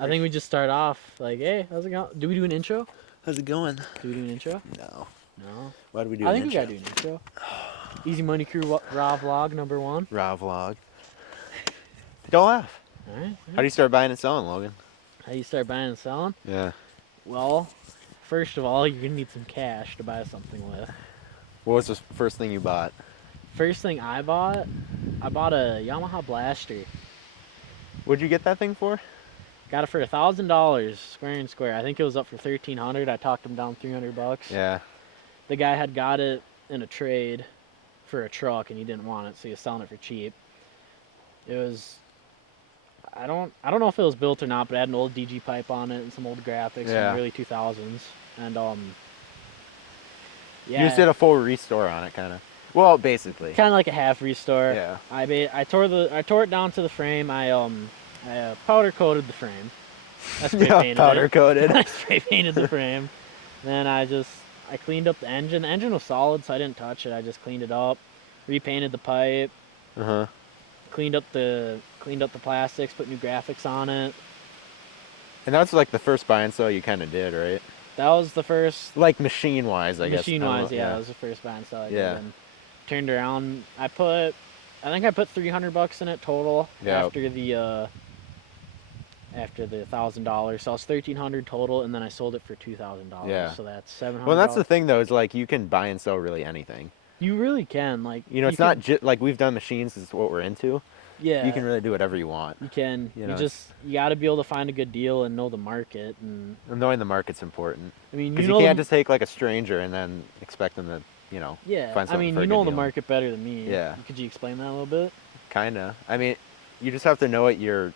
I think we just start off like, hey, how's it going? Do we do an intro? How's it going? Do we do an intro? No. No. Why do we do I an think we intro? gotta do an intro. Easy Money Crew Raw Vlog #1. Raw vlog. Don't laugh. All right. How do you start buying and selling, Logan? How you start buying and selling? Yeah. Well, first of all, you're gonna need some cash to buy something with. What was the first thing you bought? First thing I bought a Yamaha Blaster. What'd you get that thing for? Got it for $1,000, square and square. I think it was up for $1,300. I talked him down $300. Yeah. The guy had got it in a trade for a truck, and he didn't want it, so he was selling it for cheap. It was, I don't know if it was built or not, but it had an old DG pipe on it and some old graphics from Yeah. the early 2000s. And You just did a full restore on it, kind of. Well, basically. kind of like a half restore. Yeah. I tore it down to the frame. I powder coated the frame. I spray painted Powder it. coated. I spray painted the frame. Then I cleaned up the engine. The engine was solid, so I didn't touch it. I just cleaned it up, repainted the pipe, Uh-huh. cleaned up the plastics, put new graphics on it. And that's like the first buy and sell you kind of did, right? That was the first Like machine-wise, I guess. machine-wise. Yeah, that was the first buy and sell I did. Yeah. And turned around. I think I put $300 in it total Yeah. after the $1,000. So it's $1,300 total, and then I sold it for $2,000. Yeah. So that's $700. Well, that's the thing, though, is like you can buy and sell really anything. You really can, like, You know, it's not like we've done machines is what we're into. Yeah. You can really do whatever you want. You can. You You know, you got to be able to find a good deal and know the market. And Knowing the market's important. I mean, Because you you know can't just take like a stranger and then expect them to, yeah. find I something mean, for a you good know the deal. market better than me. Yeah. Could you explain that a little bit? Kinda. I mean, you just have to know what your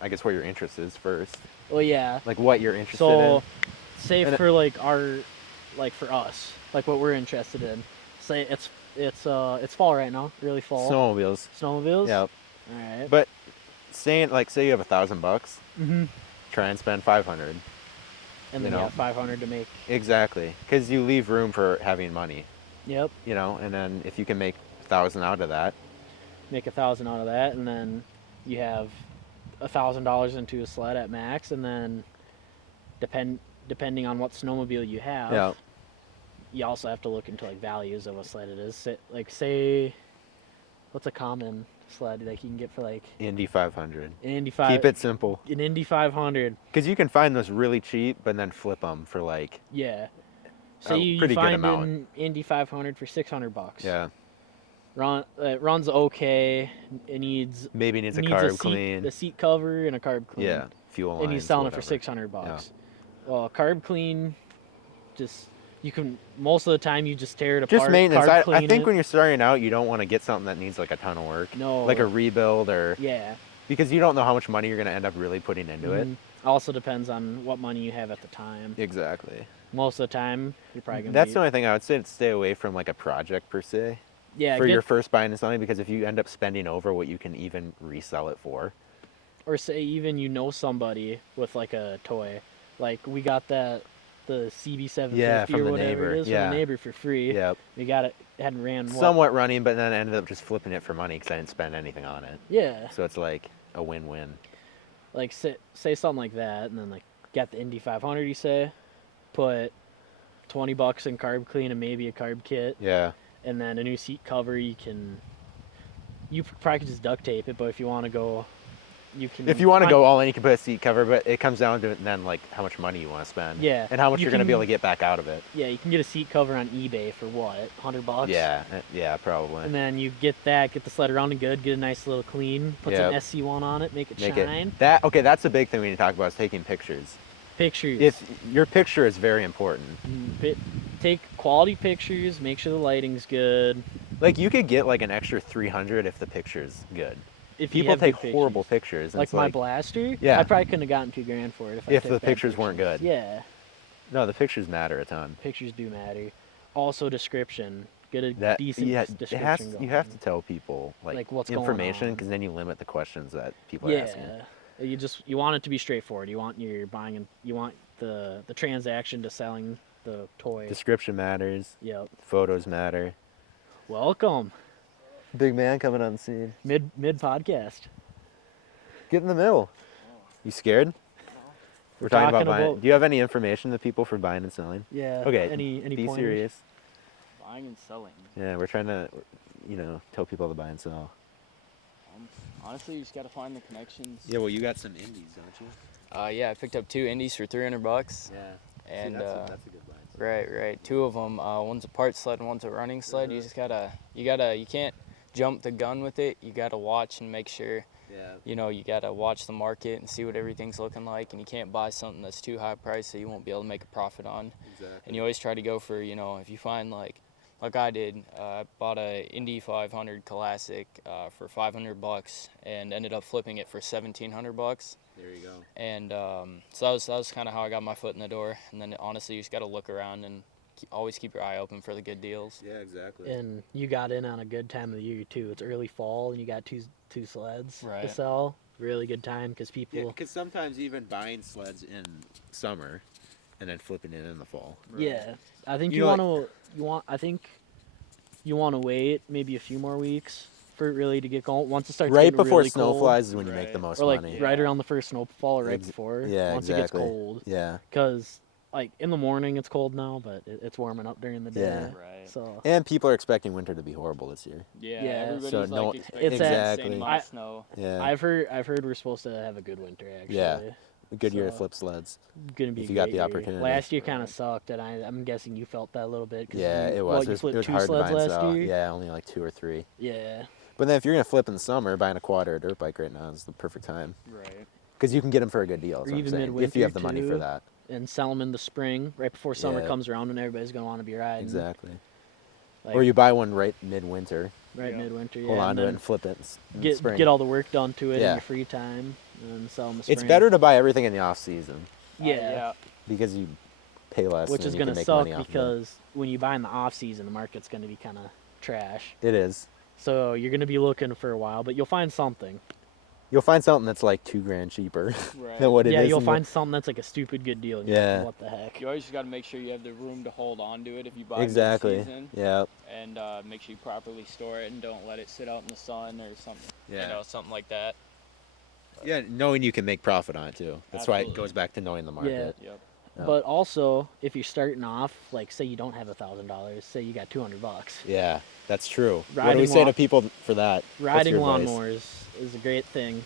interest is first. Well, yeah. Like what you're interested So, in. say And for for us, like what we're interested in. Say it's fall right now, really fall. Snowmobiles. Snowmobiles. Yep. All right. But say you have $1,000, Mm-hmm. try and spend 500. And then you have 500 to make. Exactly. Because you leave room for having money. Yep. And then if you can make 1,000 out of that. Make 1,000 out of that, and then you have $1,000 into a sled at max, and then depending on what snowmobile you have, Yeah. you also have to look into like values of what sled it is. Say, what's a common sled like you can get for like Indy 500. an Indy 5? Keep it simple. An Indy 500. Because you can find those really cheap, but then flip them for like Yeah. a So you pretty good find amount. an Indy 500 for $600. Yeah. It runs okay. It needs Maybe needs a a carb seat, clean. a seat cover and a carb clean. Yeah. Fuel lines. And he's selling it for whatever. $600. Well, carb clean, you can most of the time you just tear it apart. Just maintenance. carb I clean think it. when you're starting out, you don't want to get something that needs like a ton of work. No. Like a rebuild or Yeah. because you don't know how much money you're going to end up really putting into it. Mhm. Also depends on what money you have at the time. Exactly. Most of the time, you're probably gonna. That's the only thing I would say to stay away from like a project per se Yeah. for your first buying and selling because if you end up spending over what you can even resell it for. Or say even somebody with like a toy, like we got the CB750 Yeah, from or the whatever neighbor. it is Yeah. from the neighbor for free. Yep. We got it. Hadn't ran what? Somewhat running, but then I ended up just flipping it for money because I didn't spend anything on it. Yeah. So it's like a win-win. Like say something like that, and then like got the Indy 500. You say, put $20 in carb clean and maybe a carb kit, Yeah. and then a new seat cover. You probably could just duct tape it, but if you want to go, you can. If you want to go all in, you can put a seat cover, but it comes down to then like how much money you want to spend. Yeah. And how much You you're going to be can- able to get back out of it. Yeah, you can get a seat cover on eBay for what, $100? Yeah. Yeah, probably. And then you get the sled around and good, get a nice little clean, put some Yep. SC1 on it, make it Make shine. it that's a big thing we need to talk about is taking pictures. Pictures. If your picture is very important. Take quality pictures, make sure the lighting's good. Like you could get like an extra 300 if the picture's good. If you People have take good horrible pictures. pictures. and Like it's my blaster, Yeah. I probably couldn't have gotten $2,000 for it If took the bad pictures weren't good. Yeah, No, the pictures matter a ton. pictures do matter. Also description, get a That decent yeah, description going. you have to tell people Like, what's going information on. because then you limit the questions that people are Yeah, asking. you want it to be straightforward. You want you want the transaction to selling the toy. Description matters. Yep. Photos matter. Welcome, Big man coming on the scene. mid podcast. Get in the middle. You scared? We're talking about talking buying. about- Do you have any information to people for buying and selling? Yeah. Okay. Any Be pointers? serious. Buying and selling. Yeah, we're trying to, tell people to buy and sell. Honestly, you just gotta find the connections. Yeah, well, you got some indies, don't you? Yeah, I picked up 2 indies for $300. Yeah. And that's a good buy. right. 2 of them. One's a parts sled and one's a running sled. You just you can't jump the gun with it. You gotta watch and make sure. Yeah. You gotta watch the market and see what everything's looking like, and you can't buy something that's too high priced that you won't be able to make a profit on. Exactly. And you always try to go for, if you find like I did, I bought a Indy 500 Classic for $500 and ended up flipping it for $1,700. There you go. And so that was kind of how I got my foot in the door. And then honestly, you just got to look around and always keep your eye open for the good deals. Yeah, exactly. And you got in on a good time of the year too. It's early fall, and you got two sleds to Right. sell. Really good time because people. Yeah, because sometimes even buying sleds in summer, and then flipping it in the fall. Yeah, I think You you know, want to wait maybe a few more weeks for it really to get going. Once it starts Right getting before really snow cold, flies is when you make Right. the most or like money. right around the first snowfall, or right Ex- before. yeah, once exactly. it gets cold, Yeah. because like in the morning it's cold now, but it's warming up during the day. Yeah. Right. So And people are expecting winter to be horrible this year. Yeah, Yeah. everybody's So like no- expecting It's the exactly. insane amount of snow. Yeah. I've heard we're supposed to have a good winter actually. Yeah. A good year to so- flip sleds. Gonna be If a you got great the year. opportunity. Last year kind of sucked, and I'm guessing you felt that a little bit. 'Cause Yeah, you, it what, was. you It was, flipped it was 2 hard to sleds buy and last sell. year. Yeah, only like 2 or 3. Yeah. But then if you're gonna flip in the summer, buying a quad or a dirt bike right now is the perfect time Right. because you can get them for a good deal. Or That's what I'm even saying, if midwinter, you have the money for too. that. And sell them in the spring, right before summer Yeah. comes around, and everybody's gonna want to be riding. Exactly. Like, Or you buy one right midwinter, right Yeah. midwinter. hold yeah, on and to it then and flip it in the spring. get all the work done to it Yeah. in your free time, and sell them in the It's spring. better to buy everything in the off season Yeah. because you pay less. Which and is you gonna can make suck money off of it. because when you buy in the off season, the market's gonna be kind of trash. It is. So you're gonna be looking for a while, but you'll find something. You'll find something that's like $2,000 cheaper Right. than what it is. Yeah, you'll in the- find something that's like a stupid good deal. And you're Yeah. like, what the heck? You always just got to make sure you have the room to hold on to it if you buy Exactly. mid-season, Yeah. and make sure you properly store it and don't let it sit out in the sun or something. Yeah. Something like that. Yeah, knowing you can make profit on it too. That's why it Absolutely. goes back to knowing the market. Yep. Yeah. But also, if you're starting off, like say you don't have $1,000, say you got $200. Yeah, that's true. What do we Riding say to lawn- people for that? What's Riding your advice? lawnmowers is a great thing.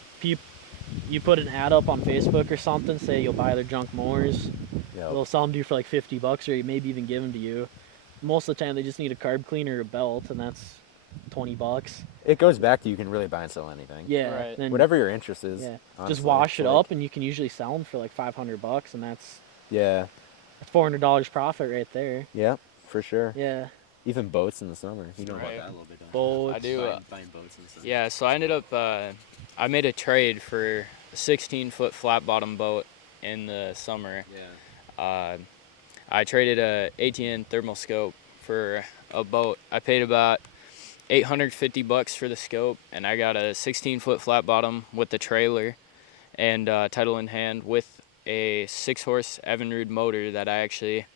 You put an ad up on Facebook or something, say you'll buy their junk mowers. Yep. They'll sell them to you for like $50, or maybe even give them to you. Most of the time, they just need a carb cleaner or a belt, and that's $20. It goes back to you can really buy and sell anything. Yeah, Right. then- Whatever your interest is. Yeah, honestly. just wash it Like, up, and you can usually sell them for like $500, and that's Yeah. $400 profit right there. Yeah, for sure. Yeah, Even boats in the summer. You know Right. about that a little bit, don't you? boats. I do. Buying boats in the summer. Yeah, so I ended up, I made a trade for a 16-foot flat bottom boat in the summer. Yeah. I traded a ATN thermal scope for a boat. I paid about $850 for the scope, and I got a 16-foot flat bottom with the trailer and title in hand with a 6-horse Evinrude motor that I actually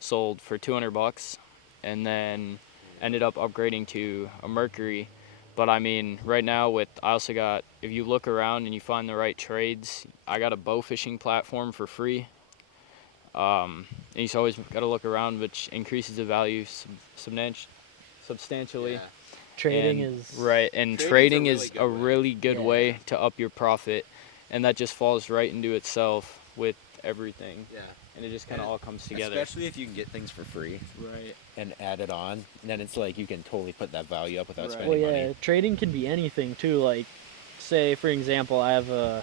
sold for $200, and then ended up upgrading to a Mercury. But I mean, right now I also got, if you look around and you find the right trades, I got a bow fishing platform for free. And you just always got to look around, which increases the value substantially. Trading And- is right, and Trading's a trading really is good a way. really good Yeah. way to up your profit, and that just falls right into itself with everything, Yeah. and it just kind of Yeah. all comes together. Especially if you can get things for free Right. and add it on, and then it's like you can totally put that value up without Right. spending well, yeah. money. Trading can be anything too. Like, say for example, I have a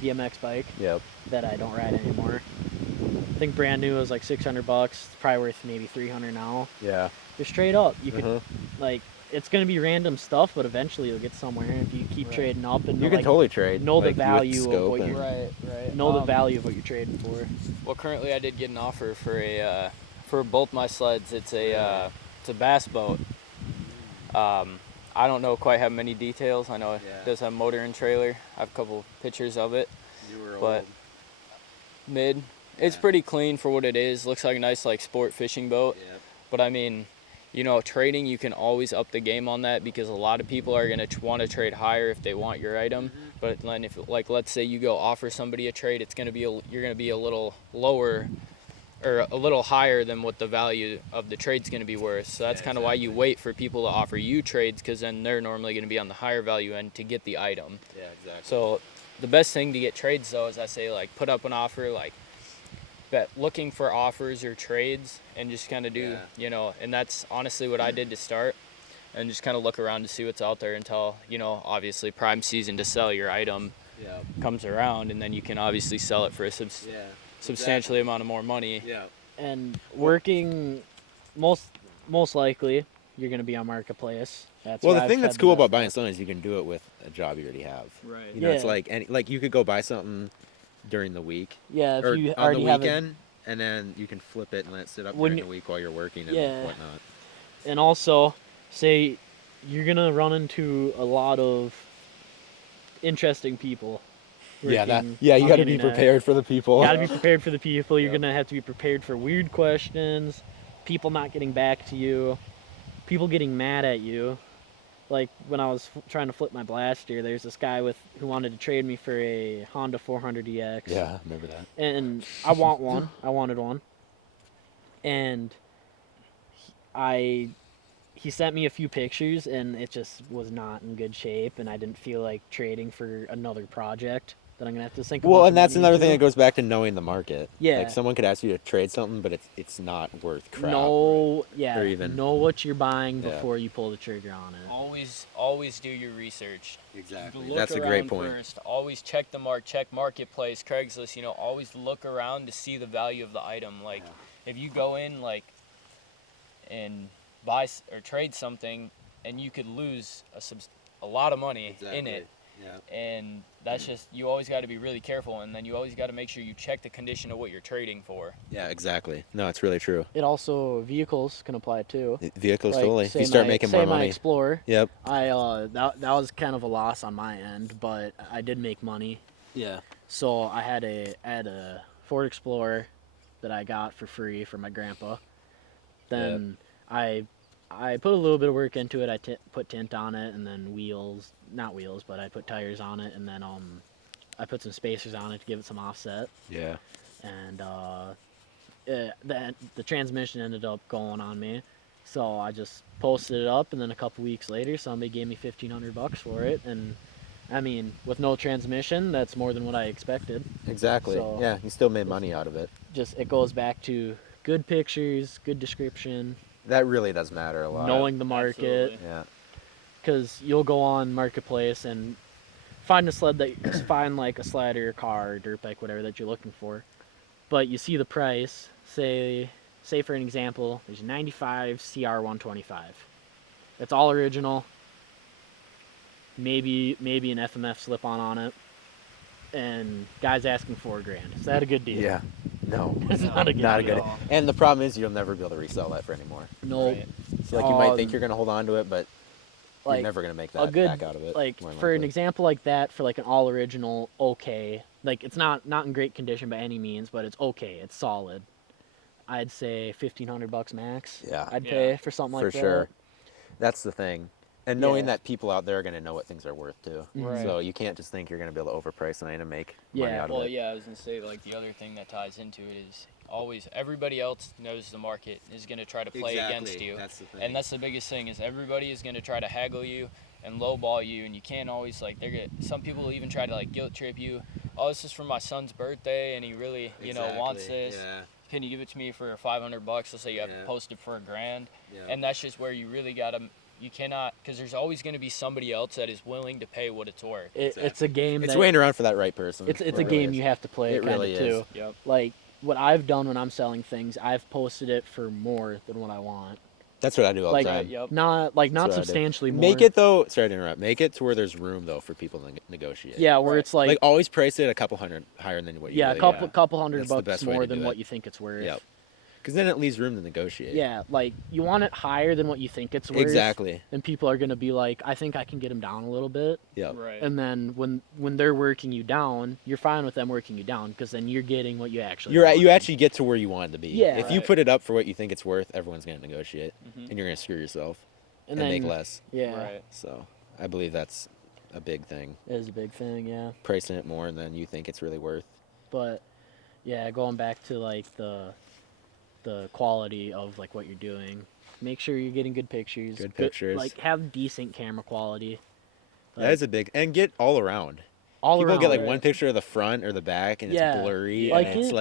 BMX bike Yep. that I don't ride anymore. I think brand new is like $600. It's probably worth maybe 300 now. Yeah. Just straight up, you could Mhm. like. It's gonna be random stuff, but eventually you'll get somewhere if you keep Right. trading up and You can like, totally trade. know the like, with value of scope what and- you're- Right. know the value of what you're trading for. Well, currently I did get an offer for both my sleds. It's a bass boat. I don't know quite how many details. I know it Yeah. does have motor and trailer. I have a couple pictures of it. You were But- old. Mid. It's Yeah. pretty clean for what it is. Looks like a nice sport fishing boat. Yep. But I mean, trading, you can always up the game on that because a lot of people are going to want to trade higher if they want your item. But then if, like, let's say you go offer somebody a trade, it's going to be you're going to be a little lower or a little higher than what the value of the trade's going to be worth. So that's kind of why you wait for people to offer you trades, because then they're normally going to be on the higher value end to get the item. Yeah, exactly. So the best thing to get trades, though, is I say, like, put up an offer, like, looking for offers or trades, and just kind of do, and that's honestly what I did to start, and just kind of look around to see what's out there until, obviously prime season to sell your item comes around, and then you can obviously sell it for a substantially amount of more money. Yeah. And working, most likely, you're going to be on Marketplace. That's Well, where the I've thing had that's cool best about buying luck. something is you can do it with a job you already have. Right. You know, it's Yeah. like you could go buy something during the week Yeah, if or you on the already have weekend, and then you can flip it and let it sit up When during you- the week while you're working and Yeah. whatnot. and also, say you're going to run into a lot of interesting people. You working got on to the be internet. prepared for the people. You got to be prepared for the people. You're Yep. going to have to be prepared for weird questions, people not getting back to you, people getting mad at you. Like when I was trying to flip my Blaster, there's this guy who wanted to trade me for a Honda 400EX. Yeah, I remember that. And I want one. I wanted one. And he sent me a few pictures, and it just was not in good shape, and I didn't feel like trading for another project that I'm gonna have to sink. a Well, bunch and of that's money another thing into. that goes back to knowing the market. Yeah. Like someone could ask you to trade something, but it's not worth crap. Know Or even- know what you're buying Yeah. before you pull the trigger on it. Always do your research. Exactly. Look That's a great around point. First. Always check check Marketplace, Craigslist. Always look around to see the value of the item. Like, if you go in and buy or trade something, and you could lose a lot of money in it. Yeah. And that's just, you always got to be really careful, and then you always got to make sure you check the condition of what you're trading for. Yeah, exactly. No, it's really true. It also vehicles can apply too. Vehicles Like, totally. If say you start my- making say more my money. Explorer. Yep. That was kind of a loss on my end, but I did make money. Yeah. So I had a Ford Explorer that I got for free from my grandpa. Then I put a little bit of work into it. I put tint on it, and then not wheels, but I put tires on it, and then I put some spacers on it to give it some offset. Yeah. And the transmission ended up going on me, so I just posted it up, and then a couple weeks later, somebody gave me $1,500 for it, and I mean, with no transmission, that's more than what I expected. Exactly. So- Yeah, you still made money out of it. Just it goes back to good pictures, good description, That really does matter a lot. knowing the market, Absolutely. Yeah. because you'll go on Marketplace and find a sled find like a sled or a car or dirt bike, whatever that you're looking for, but you see the price. Say for an example, there's a 95 CR 125. It's all original. Maybe an FMF slip-on on it, and guy's asking $4,000. Is that a good deal? Yeah. No. It's not a good Not a deal. good. And the problem is you'll never be able to resell that for anymore. No, Right. So like you might think Um, you're gonna hold on to it, but like you're never gonna make a that good back out of it. like more than for an likely. example like that, for like an all original, okay, like it's not in great condition by any means, but it's okay, it's solid. I'd say $1,500 max. Yeah. I'd Yeah. pay for something For like sure. That's the thing. And knowing Yeah. that people out there are gonna know what things are worth too. Right. So you can't just think you're gonna be able to overprice something and make money Yeah, out of Well, it. yeah, I was gonna say, like, the other thing that ties into it is always everybody else knows the market is gonna try to play against you, That's the thing. and that's the biggest thing is everybody is gonna try to haggle you and lowball you, and you can't always some people will even try to like guilt trip you. Oh, this is for my son's birthday, and he really wants this. Yeah. Can you give it to me for $500? Let's say you have Yeah. it posted for $1,000, Yeah. and that's just where you really gotta. You cannot, because there's always going to be somebody else that is willing to pay what it's worth. It's a game. It's that, waiting around for that right person. It's It a really game is. you have to play It kind really of is. too. Yep. Like what I've done when I'm selling things, I've posted it for more than what I want. That's what I do all Like the time. Yep. not That's what I do. substantially more. Make it though. Sorry to interrupt. Make it to where there's room though for people to negotiate. Yeah, where Right. it's like, always price it a couple hundred higher than what you. yeah, really a couple want. $100 That's the bucks best way more to than do what it. you think it's worth. Yep. Because then it leaves room to negotiate. Yeah, like you want it higher than what you think it's worth. Exactly. And people are gonna be like, I think I can get them down a little bit. Yeah. Right. And then when they're working you down, you're fine with them working you down because then you're getting what you actually. You're want. you actually get to where you want it to be. Yeah. If you Right. put it up for what you think it's worth, everyone's gonna negotiate, Mhm. and you're gonna screw yourself and, then make less. Yeah, Right. So I believe that's a big thing. it is a big thing. Yeah, Pricing it more than you think it's really worth. but yeah, going back to like the quality of like what you're doing. Make sure you're getting good pictures. Good pictures. Like have decent camera quality. That is a big and get all around. all People around. get like right. one picture of the front or the back and Yeah. it's blurry Like and it's it-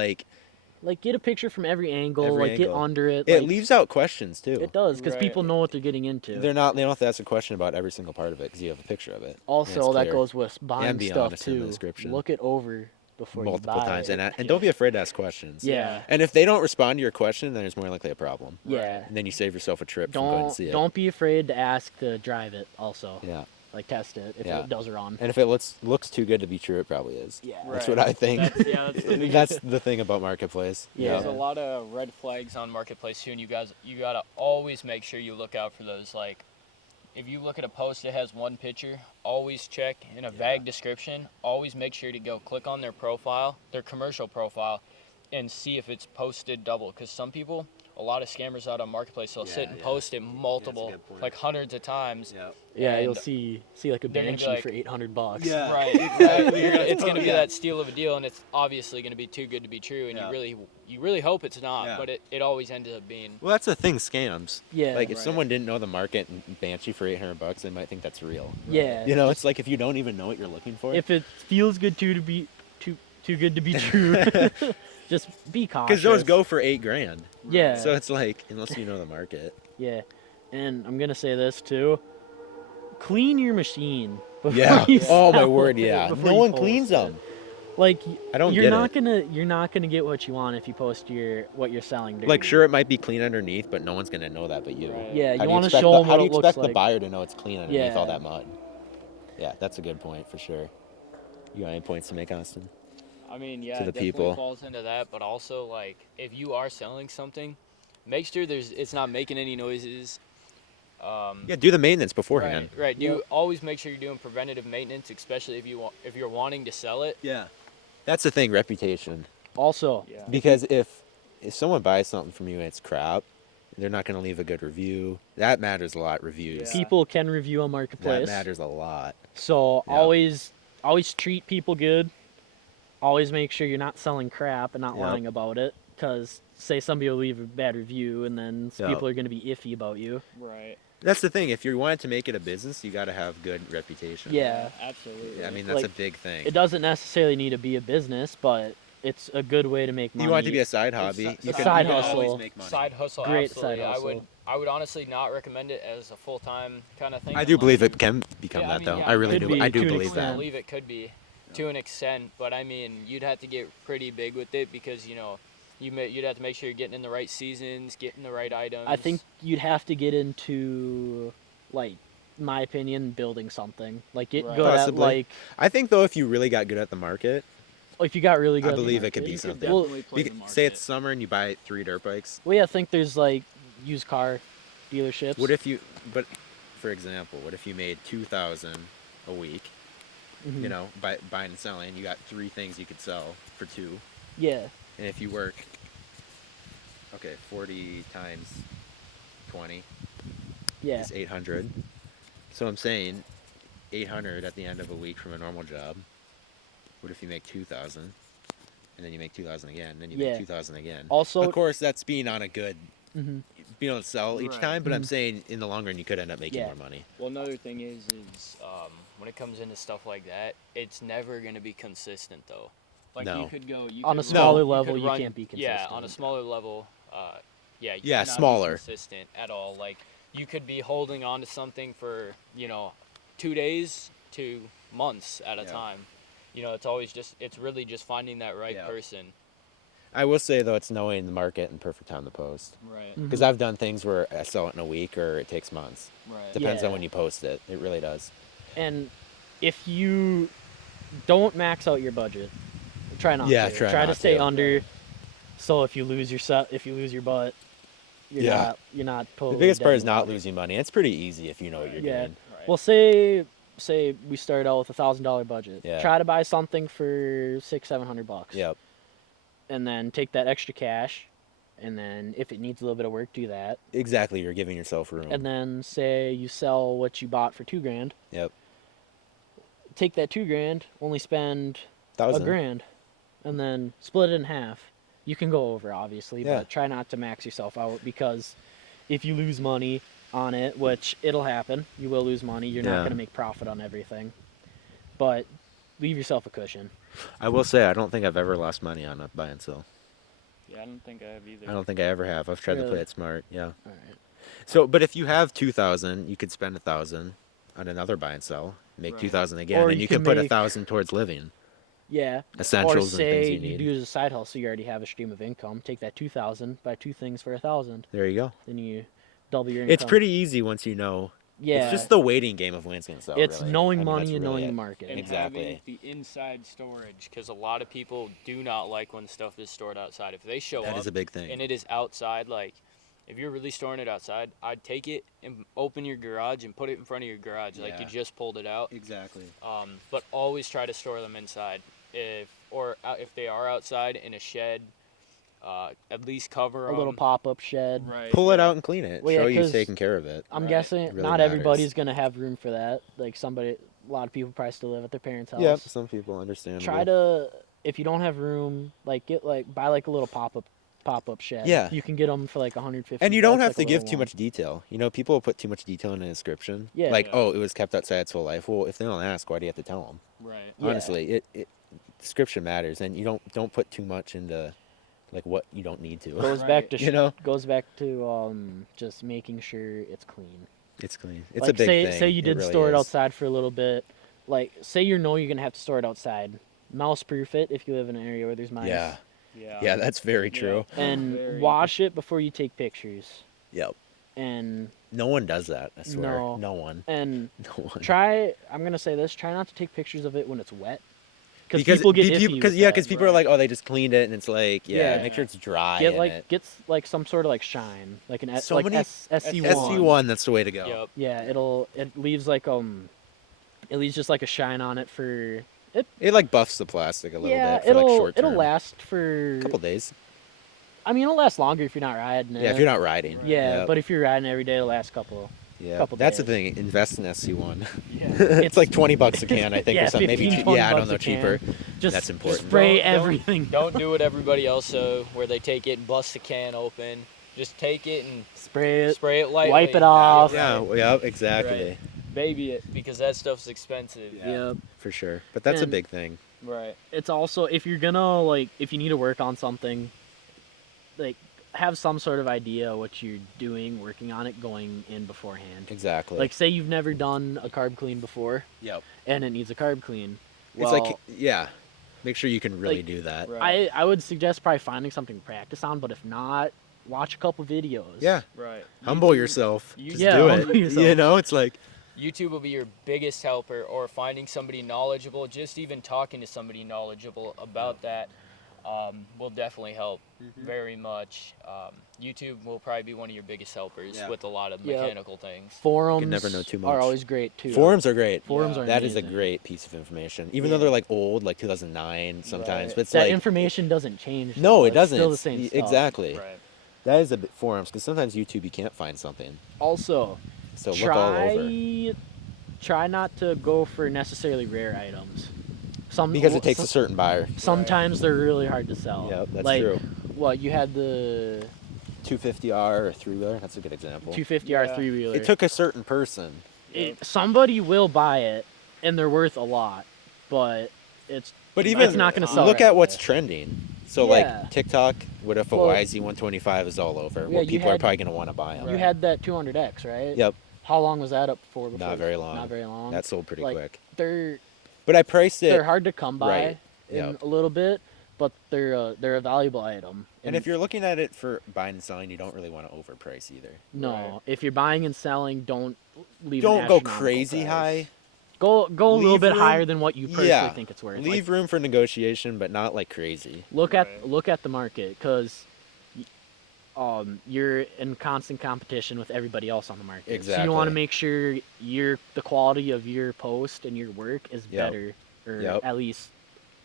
like get a picture from every angle. Every like get angle. under it. it like, leaves out questions too. It does because Right. people know what they're getting into. They don't have to ask a question about every single part of it because you have a picture of it. Also, it's that clear. goes with buying And be stuff honest in the too. description. Look it over before multiple you buy times it. and don't be afraid to ask questions. Yeah. And if they don't respond to your question, then there's more likely a problem. Yeah. And then you save yourself a trip from going to see it. Don't be afraid to ask to drive it. Also, Yeah. like test it if Yeah. it does run. And if it looks too good to be true, it probably is. Yeah. That's Right. what I think. That's the biggest- That's the thing about marketplace. Yeah. There's a lot of red flags on marketplace too, and you gotta always make sure you look out for those. Like, if you look at a post that has one picture, always check in a vague description. Always make sure to go click on their profile, their commercial profile, and see if it's posted double. Because some people, a lot of scammers out on marketplace, they'll sit and post it multiple, good point. like hundreds of times. Yeah, you'll And see like a they're gonna be banshee like- for $800. Yeah. Right, exactly. It's gonna be that steal of a deal, and it's obviously gonna be too good to be true, and Yeah. you really hope it's not, Yeah. but it always ends up being. Well, that's the thing, scams. Yeah. Like if Right. someone didn't know the market and Banshee for $800, they might think that's real. Yeah. You know, it's like if you don't even know what you're looking for. If it feels good to be too good to be true, just be cautious. Because those go for $8,000. Yeah. So it's like, unless you know the market. Yeah, and I'm gonna say this too. Clean your machine. before Yeah. you Oh my sell word, it, yeah. before No you one post cleans it. them. Like I don't you're get not it. you're not gonna get what you want if you post what you're selling. Dirty. Like, sure, it might be clean underneath, but no one's gonna know that but you. Right. Yeah, How you do want to expect show the- them How what do it you looks expect like. the buyer to know it's clean underneath all Yeah. that mud? Yeah, that's a good point for sure. You got any points to make, Austin? I mean, yeah, To the it definitely people. falls into that, but also like if you are selling something, make sure it's not making any noises. Yeah, do the maintenance beforehand. Right. Yep. Always make sure you're doing preventative maintenance, especially if you're wanting to sell it. Yeah. That's the thing, reputation. Also, Yeah. Because if someone buys something from you and it's crap, they're not going to leave a good review. That matters a lot. Reviews. Yeah. people can review on That Marketplace. matters a lot. So Yeah. always treat people good. Always make sure you're not selling crap and not Yep. lying about it. Because say somebody will leave a bad review and then Yep. people are gonna be iffy about you. Right. That's the thing. If you want to make it a business, you got to have good reputation. Yeah. Absolutely. I mean, that's a Like, big thing. It doesn't necessarily need to be a business, but it's a good way to make money. You want it to be a side hobby. It's You a can side you can hustle. always make money. Side hustle. Great absolutely. side hustle. I would honestly not recommend it as a full time kind of thing. I do unless believe you- it can become Yeah, that, mean, though. yeah, I really could do. be I to do an believe I extent. that. believe it could be to an extent, but I mean, you'd have to get pretty big with it because you'd have to make sure you're getting in the right seasons, getting the right items. I think you'd have to get into, like, my opinion, building something. Like, get Right. good Possibly. at, like, I think, though, if you really got good at the market, if you got really good I at the believe it could market, be you something. Well, say it's summer and you buy 3 dirt bikes. well, yeah, I think there's, like, used car dealerships. What if you, but for example, what if you made 2,000 a week? Mhm. You know, by buying and selling, you got 3 things you could sell for 2. Yeah. And if you work, okay, 40 times 20 Yeah. is 800. So I'm saying 800 at the end of a week from a normal job. What if you make 2,000? And then you make 2,000 again, and then you Yeah. make 2,000 again. Also, Of course, that's being on a good, mhm. being able to sell each Right. time, but I'm Mhm. saying in the long run, you could end up making Yeah. more money. Well, another thing is when it comes into stuff like that, it's never going to be consistent though. Like No. you could go On a could smaller run- level, could you run- can't be Yeah, on a consistent. smaller level, yeah, you Yeah, cannot be smaller. consistent at all. Like you could be holding on to something for 2 days to months at a Yeah. time. It's really just finding that right Yeah. person. I will say, though, it's knowing the market and perfect time to post. Right. Because I've done things where I sell it in a week or it takes months. Right. Depends on Yeah. when you post it. It really does. And if you don't max out your budget, try not Yeah, to. try to not stay to. under. So if you lose your butt, Yeah. you're not The totally biggest dead part in is the not water. losing money. It's pretty easy if you know what you're Yeah. doing. Right. Well, say we start out with $1,000 budget. Yeah. Try to buy something for $600-700. Yep. And then take that extra cash, and then if it needs a little bit of work, do that. Exactly. You're giving yourself room. And then say you sell what you bought for $2,000. Yep. Take that $2,000, only spend $1,000. $1,000, and then split it in half. You can go over, obviously, Yeah. but try not to max yourself out, because if you lose money on it, which it'll happen, you will lose money. You're not Yeah. going to make profit on everything, but leave yourself a cushion. I will say I don't think I've ever lost money on a buy and sell. Yeah, I don't think I have either. I don't think I ever have. I've tried to play Really? it smart. Yeah. All right. So, but if you have 2,000, you could spend 1,000 on another buy and sell, make Right. 2,000 again, Or and you you can can put make- 1,000 towards living, Yeah. essentials Or and things say you need. do it as a side hustle. You already have a stream of income. Take that 2,000, buy two things for 1,000. There you go. Then you double your income. It's pretty easy once you know. Yeah. It's just the waiting game of when's going to sell. It's really. knowing I mean, money that's and really knowing it. the market. And Exactly. having the inside storage, because a lot of people do not like when stuff is stored outside. If they show That up is a big thing. and it is outside, like if you're really storing it outside, I'd take it and open your garage and put it in front of your garage, like you Yeah. just pulled it out. Exactly. But always try to store them inside. If they are outside in a shed, at least cover A little 'em. pop-up shed. Right. Pull it out and clean it. Well, yeah, Show you've 'cause taken care of it. I'm Right. guessing Really not matters. everybody's gonna have room for that. Like a lot of people probably still live at their parents' house. Yep. Some people understand. Try to, if you don't have room, buy like a little pop-up shed. Yeah. You can get them for like 150. And you don't bucks, have like to a give little too one. much detail. You know, people will put too much detail in a description. Yeah. Like, Yeah. oh, it was kept outside its whole life. Well, if they don't ask, why do you have to tell them? Right. Yeah. Honestly, it description matters, and you don't put too much into like what you don't need to. Goes Right. back to You know? goes back to just making sure it's clean. It's clean. It's like a big say thing. say you did really store it is. outside for a little bit. Like say you're gonna have to store it outside. Mouse proof it if you live in an area where there's mice. Yeah. Yeah. Yeah, that's very true. And Very- wash it before you take pictures. Yep. And No one does that. I swear. No. No one. and No one. I'm gonna say this, try not to take pictures of it when it's wet. Because Because people get pe- iffy because with yeah, that. because people are right. like, oh, they just cleaned it, and it's like, yeah, Yeah. make sure it's dry. get and like it. gets like some sort of like shine. Like an So like many- SC1. SC1. That's the way to go. Yep. Yeah, it leaves like it leaves just like a shine on it for It like buffs the plastic a little yeah, bit for it'll like short it'll term. last for a couple days. I mean, it'll last longer if you're not riding it. Yeah, if you're not riding. Yeah, Yep. but if you're riding every day, it'll last couple. yeah, couple that's the days. thing. Invest in SC1. Yeah. It's like $20 a can, I think, Yeah, or something. Maybe 15, cheap. 20 Yeah, I don't bucks know, a can. cheaper. Just That's important. spray Don't- everything. Don't do what everybody else where they take it and bust the can open. Just take it and Spray it. spray it lightly. Wipe it off. Yeah, Right. yeah, exactly, Right. Baby it, because that stuff's expensive. Yeah. for sure. But that's a And- big thing. Right. It's also if you're gonna if you need to work on something, like have some sort of idea what you're doing, working on it, going in beforehand. Exactly. Like say you've never done a carb clean before, yep. and it needs a carb clean. It's Well, like, yeah, make sure you can really like, do that. Right. I would suggest probably finding something to practice on, but if not, watch a couple videos. Yeah, Right. humble YouTube- yourself. you- Just Yeah, do humble it. yourself. You know, it's like, YouTube will be your biggest helper, or finding somebody knowledgeable. Just even talking to somebody knowledgeable about that will definitely help very much. YouTube will probably be one of your biggest helpers Yeah. with a lot of Yep. mechanical things. Forums never know too are much. always great too. forums are great. Forums are That is a amazing. great piece of information. Even Yeah. though they're like old, like 2009 sometimes, Right. but it's That like, information doesn't change. no, though. it It's doesn't. Still the It's- same stuff. Exactly. Right. That is a bit forums, because sometimes YouTube you can't find something. Also, So look all over. try not to go for necessarily rare items. Because it takes a certain buyer. Sometimes they're really hard to sell. Yep, that's like, true. What you had the 250R or 3-wheeler, that's a good example. 250R Yeah. 3-wheeler. It took a certain person. Somebody will buy it, and they're worth a lot, but it's But It's even not gonna sell look right at what's away. trending. So Yeah. like TikTok, what if a Well, YZ125 is all over? yeah, Well, you people are had- probably going to want to buy them. you Right. had that 200X, right? Yep, How long was that up for? Before? not very long. Not very long. That sold pretty like, quick. They're But I priced it. they're hard to come by right, in yep. a little bit, but they're a valuable item. And if you're looking at it for buying and selling, you don't really want to overprice either. no, Right. if you're buying and selling, don't leave. Don't an go astronomical crazy price. high. Go a little Leave bit room- higher than what you personally yeah, think it's worth. leave room for negotiation, but not like crazy. Look Right. at the market, because you're in constant competition with everybody else on the market. So you want Exactly. to make sure the quality of your post and your work is Yep. better, or Yep. at least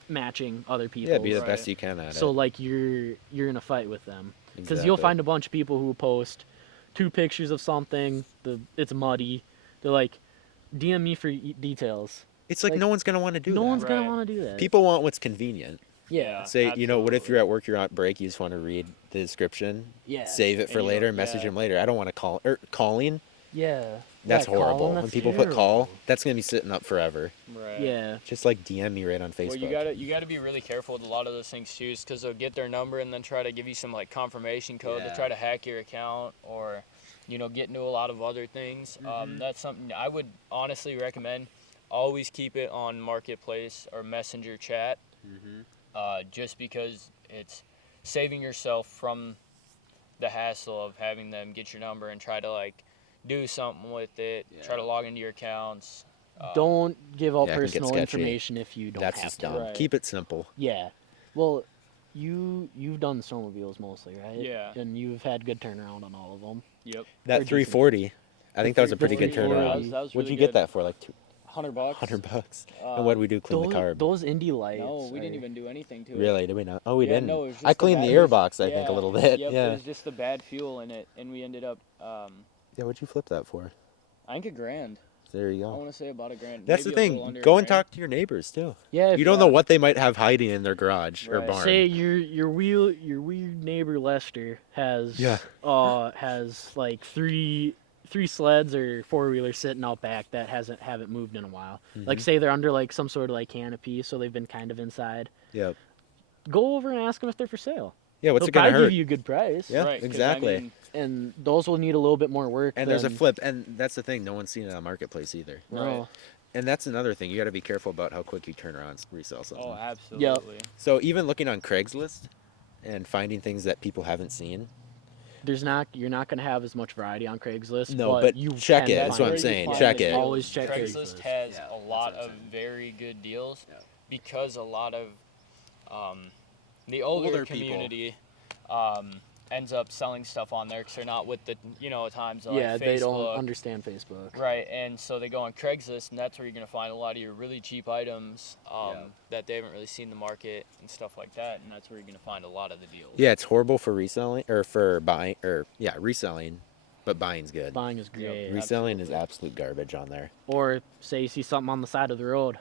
matching other people's. Yeah, be the Right. best you can at So it. like you're in a fight with them, because you'll Exactly. find a bunch of people who post 2 pictures of something, it's muddy. They're like, DM me for details. It's like like, no one's gonna want to do No that. one's gonna Right. want to do that. People want what's convenient. yeah, Say, what if absolutely. you're at work, you're on break, you just want to read the description, yeah, save it for And you later, don't- message yeah. him later. I don't want to call or calling. yeah. That's Yeah, calling, horrible. When that's people put call, terrible. that's gonna be sitting up forever. Right. Yeah, Just like DM me right on Facebook. Well, you gotta be really careful with a lot of those things too, because they'll get their number and then try to give you some like confirmation code Yeah. to try to hack your account, or get into a lot of other things. That's something I would honestly recommend. Always keep it on Marketplace or Messenger chat, just because it's saving yourself from the hassle of having them get your number and try to like do something with it, try to log into your accounts. don't give out Yeah, it can get personal sketchy. information if you don't That's have just to. dumb. Right. Keep it simple. Yeah. Well, you've done snowmobiles mostly, right? Yeah. And you've had good turnaround on all of them. Yep. That Or decent. 340, I think that was a pretty good 340, turnaround. that was What'd you really get good. that for? Like $100. $100. And what did we do? Clean the carb. Those Indy lights. No, we didn't are- even do anything to it. Really? Did we not? Oh, we Yeah, didn't. no, it was just I the cleaned the bad- air box, I think, a Yeah. little bit. Yep, yeah. it was just the bad fuel in it, and we ended up, Yeah, what'd you flip that for? I think $1,000. There you I go. want to say about $1,000. That's the maybe a little thing. under Go and $1,000. talk to your neighbors too. Yeah. You don't know what they might have hiding in their garage or Right. barn. Say your weird neighbor Lester has Yeah. has like three sleds or 4-wheelers sitting out back that haven't moved in a while. Like say they're under like some sort of like canopy, so they've been kind of inside. Yep. Go over and ask them if they're for sale. Yeah, what's They'll it gonna probably hurt? give you a good price. Yeah, Right, 'cause, exactly. I mean, And those will need a little bit more work. And there's a than- flip, and that's the thing. No one's seen it on Marketplace either. No. And that's another thing. You got to be careful about how quick you turn around and resell something. oh, absolutely. So even looking on Craigslist and finding things that people haven't seen. You're not gonna have as much variety on Craigslist. No, but you check can it, that's what I'm find saying, Find check the it. deals. Always check Craigslist Craigslist. has Yeah, a that's lot what I'm of saying. very good deals Yeah. because a lot of the older Older people. community ends up selling stuff on there because they're not with the times of Yeah, like they don't Facebook. understand Facebook. Right, and so they go on Craigslist, and that's where you're going to find a lot of your really cheap items that they haven't really seen the market and stuff like that, and that's where you're going to find a lot of the deals. Yeah, it's horrible for reselling or for buying reselling, but buying's good. Buying is great. Reselling is absolute garbage on there. Or say you see something on the side of the road.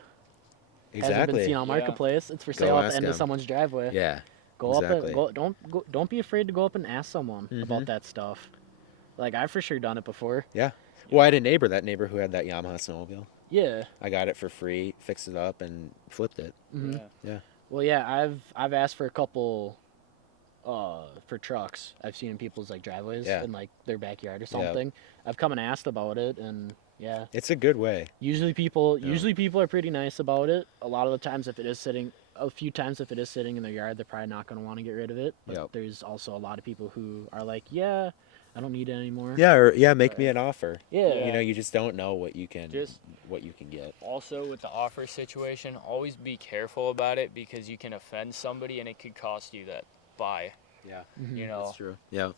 Hasn't been Exactly. seen on Yeah. Marketplace. It's for Go sale at ask the end of them. someone's driveway. Yeah. Go up exactly. and don't be afraid to go up and ask someone about Mhm. that stuff. Like I've for sure done it before. Yeah. Well, I had a neighbor, that neighbor who had that Yamaha snowmobile. Yeah. I got it for free, fixed it up, and flipped it. hmm Yeah. Yeah. Well, yeah, I've asked for a couple for trucks. I've seen in people's like driveways Yeah. in like their backyard or something. I've come and asked about it, and yeah, It's a good way. usually people Yeah. are pretty nice about it. A lot of the times, if it is sitting in their yard, they're probably not going to want to get rid of it. But Yep. there's also a lot of people who are like, yeah, I don't need it anymore. Yeah, or make me an offer. Yeah. You know, you just don't know what you can Just- get. Also, with the offer situation, always be careful about it because you can offend somebody and it could cost you that buy. Yeah. Mhm. You know, That's true. Yeah.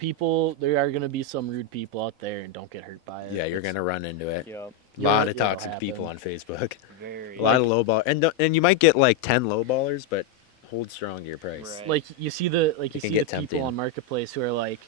There are going to be some rude people out there, and don't get hurt by it. Yeah, you're It's- gonna run into it. yeah, A You'll- lot of it'll toxic people on happen. Facebook. very. A lot of lowball, and you might get like 10 lowballers, but hold strong to your price. Right. Like you see the can people get tempting. on Marketplace who are like,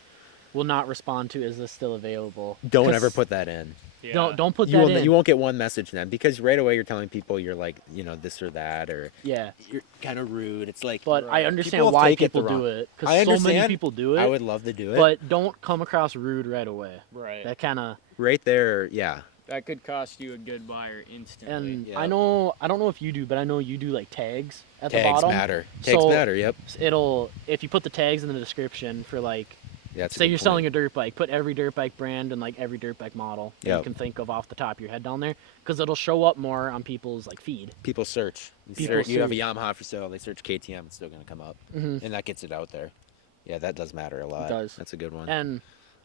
will not respond to, is this still available? Don't 'Cause- ever put that in. Yeah. Don't put You that won't, in. you won't get one message then because right away you're telling people you're like, this or that, or Yeah, you're kind of rude. It's like, but I Right. understand People why take it the people do wrong- it I because so many understand. people do it. I would love to do it. but don't come across rude right away. Right. That kind of right there, yeah. That could cost you a good buyer instantly. and Yeah. I don't know if you do, but I know you do like tags at the Tags bottom. matter. Tags So- matter, yep. It'll if you put the tags in the description for like That's a say good you're selling a point. dirt bike, put every dirt bike brand and like every dirt bike model that you Yep. can think of off the top of your head down there, because it'll show up more on people's like feed. People search. People You have a search. Yamaha for sale, they search KTM, it's still going to come up. Mhm. And that gets it out there. Yeah, that does matter a lot. does. That's a good one. And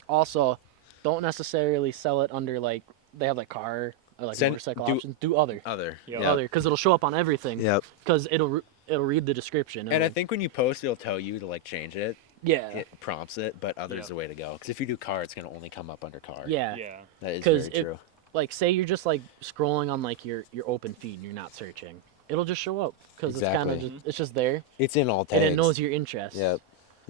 also, don't necessarily sell it under like they have like car like Send- motorcycle do- options, do other. Other. Yep. Yep. Other, because it'll show up on everything. Yep. Because it'll read the description. And I it'll- think when you post, it'll tell you to like change it. yeah, It prompts it, but other's Yep. the way to go. Because if you do car, it's gonna only come up under car. yeah. That is 'Cause very it- true. Like say you're just like scrolling on like your open feed and you're not searching, it'll just show up because it's kind of Exactly. it's just there It's in all tags. and it knows your interests. Yep.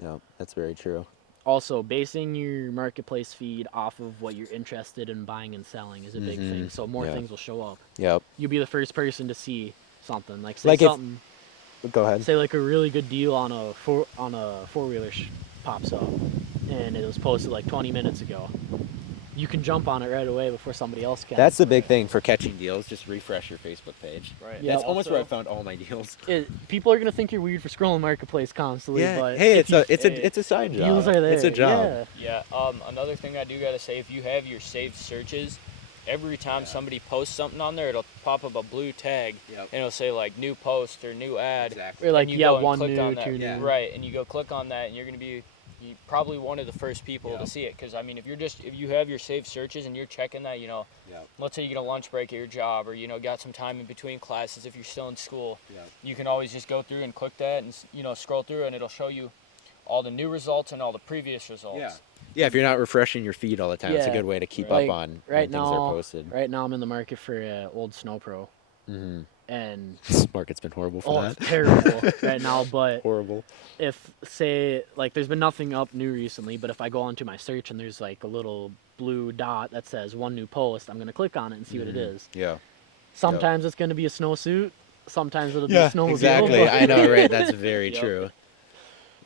Yep. That's very true. Also, basing your marketplace feed off of what you're interested in buying and selling is a big thing. Mhm. So more Yeah. things will show up. Yep. You'll be the first person to see something. Like say Like if- something, Go ahead. say like a really good deal on a four-wheeler pops up, and it was posted like 20 minutes ago. You can jump on it right away before somebody else can. That's the big thing for catching deals. Just refresh your Facebook page. Right. Yeah, That's almost where I Also- found all my deals. People are gonna think you're weird for scrolling marketplace constantly. But Hey, if it's you- a side job. deals are there. It's a job. Yeah. Another thing I do gotta say, if you have your saved searches, every time somebody posts something on there, it'll pop up a blue tag Yep. and it'll say like new post or new ad. Exactly. Or like and you yeah, go and one click new, on that. two Yeah. new. Right, and you go click on that, and you're gonna be probably one of the first people Yep. to see it. Because I mean, if you have your saved searches and you're checking that, Yep. let's say you get a lunch break at your job, or got some time in between classes if you're still in school, Yep. you can always just go through and click that, and scroll through, and it'll show you all the new results and all the previous results. Yeah. Yeah, if you're not refreshing your feed all the time, it's a Yeah. good way to keep Like, up on right when things are now- posted. Right now, I'm in the market for old Snow Pro, Mm-hmm. and This market's been horrible for it's that. terrible right now. But Horrible. if say like there's been nothing up new recently, but if I go onto my search and there's like a little blue dot that says one new post, I'm gonna click on it and see what it Mhm. is. Yeah. Sometimes it's gonna be a snowsuit. Sometimes it'll be Yeah, a snowmobile. exactly. but- I know, right? That's very Yep. true.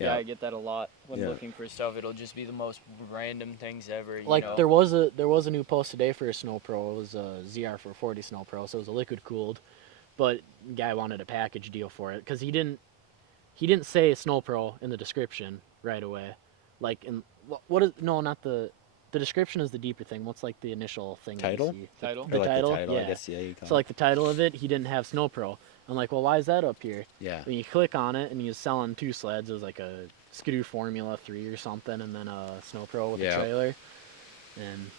Yeah, I get that a lot when Yeah. looking for stuff. It'll just be the most random things ever. Like you know? there was a new post today for a Snow Pro. It was a ZR440 Snow Pro, so it was a liquid cooled, but guy wanted a package deal for it because he didn't say Snow Pro in the description right away. Like in what is no not the description is the deeper thing. What's like the initial thing? that you Title? see? Title. The Or like title? the title, I Yeah. guess. Yeah, you call So like the title of it, he didn't have Snow Pro. I'm like, well, why is that up here? Yeah. When you click on it and he was selling two sleds, it was like a Skidoo Formula 3 or something, and then a Snow Pro with Yeah. a trailer. And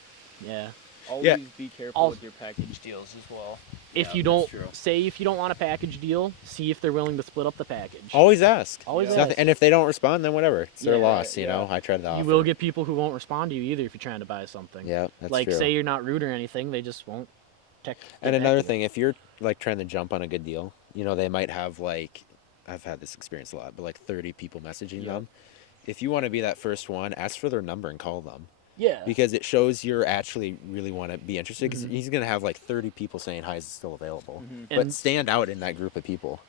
yeah, Always be careful Al- with your package deals as well. if Yeah, you that's don't true. say if you don't want a package deal, see if they're willing to split up the package. Always ask. Always It's ask. nothing- and if they don't respond, then whatever. It's their Yeah, loss, yeah. know? I tried the offer. You will get people who won't respond to you either if you're trying to buy something. Yeah, that's like true. say you're not rude or anything, they just won't check. And get back another to you. thing, if you're like trying to jump on a good deal, they might have like, I've had this experience a lot, but like 30 people messaging Yeah. them. If you want to be that first one, ask for their number and call them Yeah. because it shows you're actually really want to be interested. Because Mhm. he's gonna have like 30 people saying, "Hi, is it still available?" Mhm. But And- stand out in that group of people.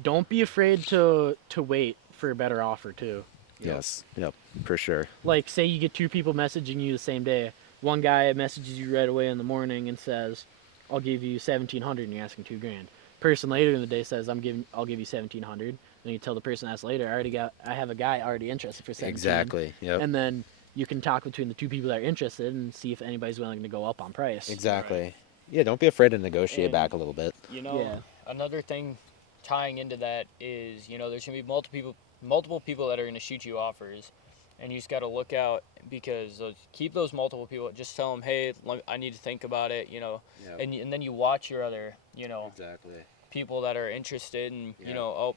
Don't be afraid to wait for a better offer too. Yes. Yep. For sure. Like say you get two people messaging you the same day. One guy messages you right away in the morning and says, "I'll give you 1,700," and you're asking $2,000. Person later in the day says, "I'll give you 1,700," and you tell the person that's later, I have a guy already interested for 17. Exactly. Yep. And then you can talk between the two people that are interested and see if anybody's willing to go up on price. Exactly. Yeah. Don't be afraid to negotiate And- back a little bit. Yeah. Another thing tying into that is, there's gonna be multiple people that are gonna shoot you offers, and you just gotta look out because keep those multiple people. Just tell them, hey, I need to think about it, and then you watch your other, Exactly. people that are interested, and Yeah.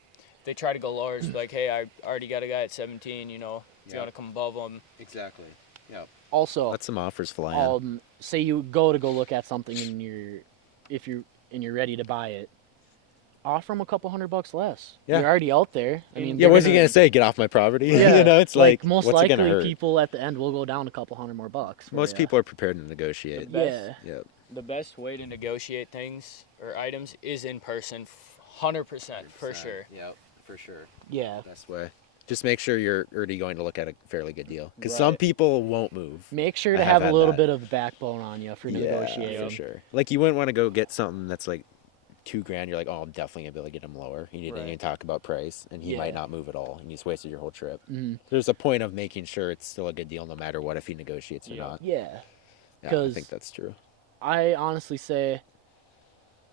they try to go lower. It's like, hey, I already got a guy at 17. If you Yeah. want to come above them, Exactly. Yep. Also, Let some offers fly in. say you go look at something and you're ready to buy it, offer them a couple $100 less. Yeah. You're already out there. I mean, Yeah, they're what's he gonna say? Get off my property? Yeah, It's like most what's it likely gonna hurt? people at the end will go down a couple $100 more bucks. for Most ya. people are prepared to negotiate. Yeah. Yep. the best way to negotiate things or items is in person, 100% for sure. Yep, for sure. Yeah. Best way. Just make sure you're already going to look at a fairly good deal. Because some Right. people won't move. Make sure I to have have a had little that. bit of backbone on you for negotiating. for sure. Like you wouldn't want to go get something that's like $2,000. You're like, oh, I'm definitely gonna be able to get him lower. You didn't Right. even talk about price, and he Yeah. might not move at all, and you just wasted your whole trip. Mhm. There's a point of making sure it's still a good deal, no matter what, if he negotiates or Yeah. not. Yeah. Yeah, I 'Cause- think that's true. I honestly say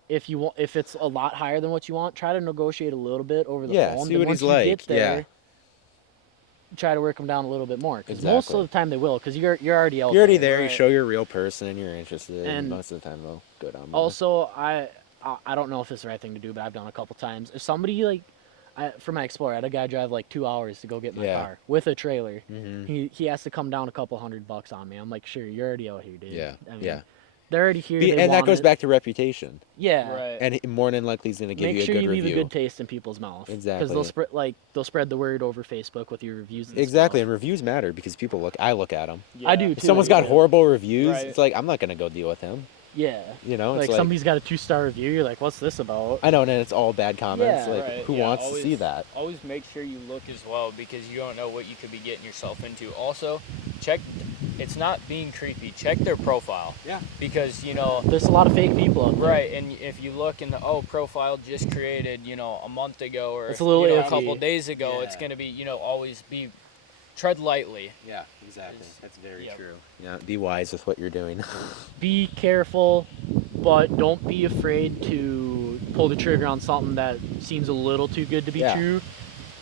if it's a lot higher than what you want, try to negotiate a little bit over the Yeah, phone. see then what once he's you like, get there, yeah. try to work them down a little bit more. Because most Exactly. of the time they will, because you're already out You're already there. there. You right. show you're a real person, and you're interested. And- most of the time, though. good on. Also, I don't know if it's the right thing to do, but I've done it a couple times. If somebody like, for my Explorer, I had a guy drive like 2 hours to go get my Yeah. car with a trailer. Mm-hmm. He has to come down a couple $100 on me. I'm like, sure, you're already out here, dude. Yeah. I mean, Yeah. they're already here. They And that want goes it. back to reputation. Yeah. Right. And more than likely he's going to give Make you a sure good you leave review. a good taste in people's mouth. Exactly. Because they'll spread the word over Facebook with your reviews. And Exactly, stuff. and reviews matter because people I look at them. Yeah. I do If too. someone's got yeah. horrible reviews, Right. it's like I'm not gonna go deal with him. Yeah. You know, Like it's somebody's got a 2-star review. You're like, what's this about? I know, and it's all bad comments. Yeah. Like, Right, who yeah, wants to see that? Always make sure you look as well because you don't know what you could be getting yourself into. Also, check. It's not being creepy. Check their profile. Yeah. Because There's a lot of fake people out there. right, and if you look in the profile just created a month ago or It's a little a iffy. couple days ago, it's Yeah. gonna be always be tread lightly. Yeah, exactly. It's- That's very yep. true. Yeah, be wise with what you're doing. Be careful, but don't be afraid to pull the trigger on something that seems a little too good to be Yeah. true.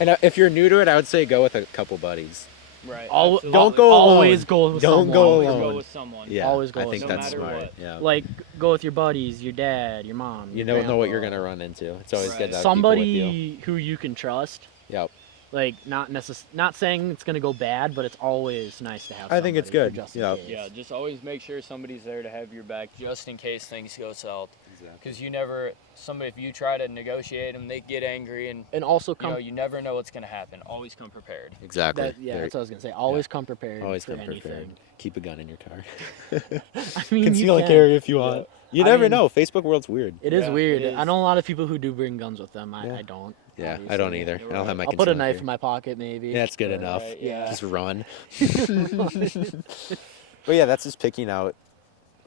And if you're new to it, I would say go with a couple buddies. Right. Don't go alone. Always go with Don't someone. go Always alone. go with someone. Yeah, Always go I with think someone. that's No matter smart. what. Yeah, Like, go with your buddies, your dad, your mom. you your don't know what you're grandpa. gonna run into. It's always Right. good to have people with you. Somebody who you can trust. Yep. Like, not saying it's gonna go bad, but it's always nice to have. I think it's somebody good. for just in Yeah. case. Yeah, just always make sure somebody's there to have your back just in case things go south. Exactly. Because if you try to negotiate them, they get angry, and And also come. you never know what's gonna happen. Always come prepared. Exactly. That's what I was gonna say. Always come prepared. Always for come anything. prepared. Keep a gun in your car. I mean, you Conceal and can. carry if you want. You I never mean- know. Facebook world's weird. It is Yeah, weird. it I is. know a lot of people who do bring guns with them. Yeah. I don't. Yeah, I don't obviously. either. I don't have my. I'll put a conceal and knife carry. in my pocket, maybe. That's good enough. Right, yeah. Just run. But yeah, that's just picking out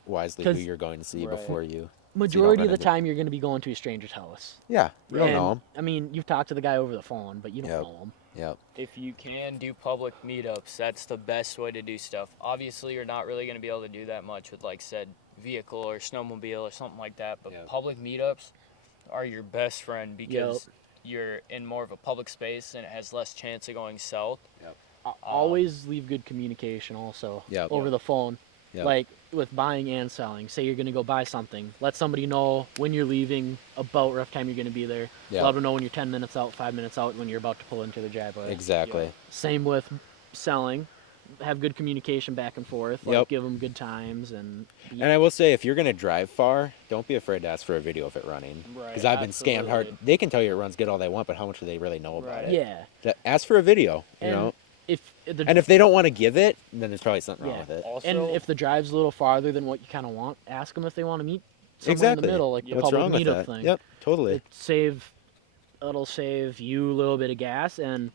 wisely who 'Cause- you're going to see Right. before you. Majority of run the into- time, you're going to be going to a stranger's house. Yeah, you don't And, know them. I mean, you've talked to the guy over the phone, but you don't Yep. know him. Yep. If you can do public meetups, that's the best way to do stuff. Obviously, you're not really going to be able to do that much with, like said, vehicle or snowmobile or something like that. But Yep. public meetups are your best friend because you're in more of a public space and it has less chance of going south. Always leave good communication also Yep. over the phone. Yep. Like with buying and selling. Say you're going to go buy something. Let somebody know when you're leaving, about rough time you're going to be there. Yep. Let them know when you're 10 minutes out, 5 minutes out, when you're about to pull into the driveway. Exactly. Same with selling. Have good communication back and forth. Like Yep. give them good times and. And I will say, if you're gonna drive far, don't be afraid to ask for a video of it running. Right, Because I've been scammed hard. absolutely. They can tell you it runs good all they want, but how much do they really know about Right. it? Yeah. Ask for a video. You And know. If the And if they don't want to give it, then there's probably something wrong Yeah. with it. Also, and if the drive's a little farther than what you kind of want, ask them if they want to meet somewhere Exactly. in the middle, like the What's public wrong with meetup that? thing. Yep. Totally. It'll save you a little bit of gas, and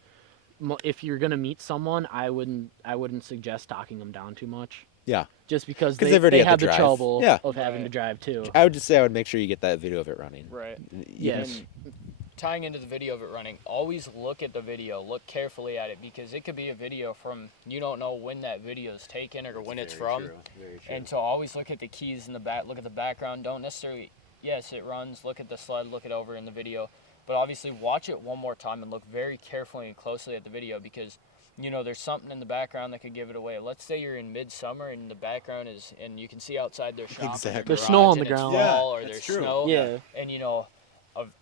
if you're gonna meet someone, I wouldn't suggest talking them down too much. Yeah. Just because 'Cause they, they've already they had have to the drive. trouble Yeah. of having to Right. drive too. I would just say I would make sure you get that video of it running. right. Yes. And tying into the video of it running, always look at the video. Look carefully at it because it could be a video from you don't know when that video is taken or when it's from. And so always look at the keys in the back, look at the background. Don't necessarily, yes, it runs, look at the sled, look it over in the video. But obviously watch it one more time and look very carefully and closely at the video because, there's something in the background that could give it away. Let's say you're in midsummer and the background is, and you can see outside their shop. and Exactly. their There's garage snow on and the it's ground. fall Yeah, or that's there's true. snow. Yeah. And,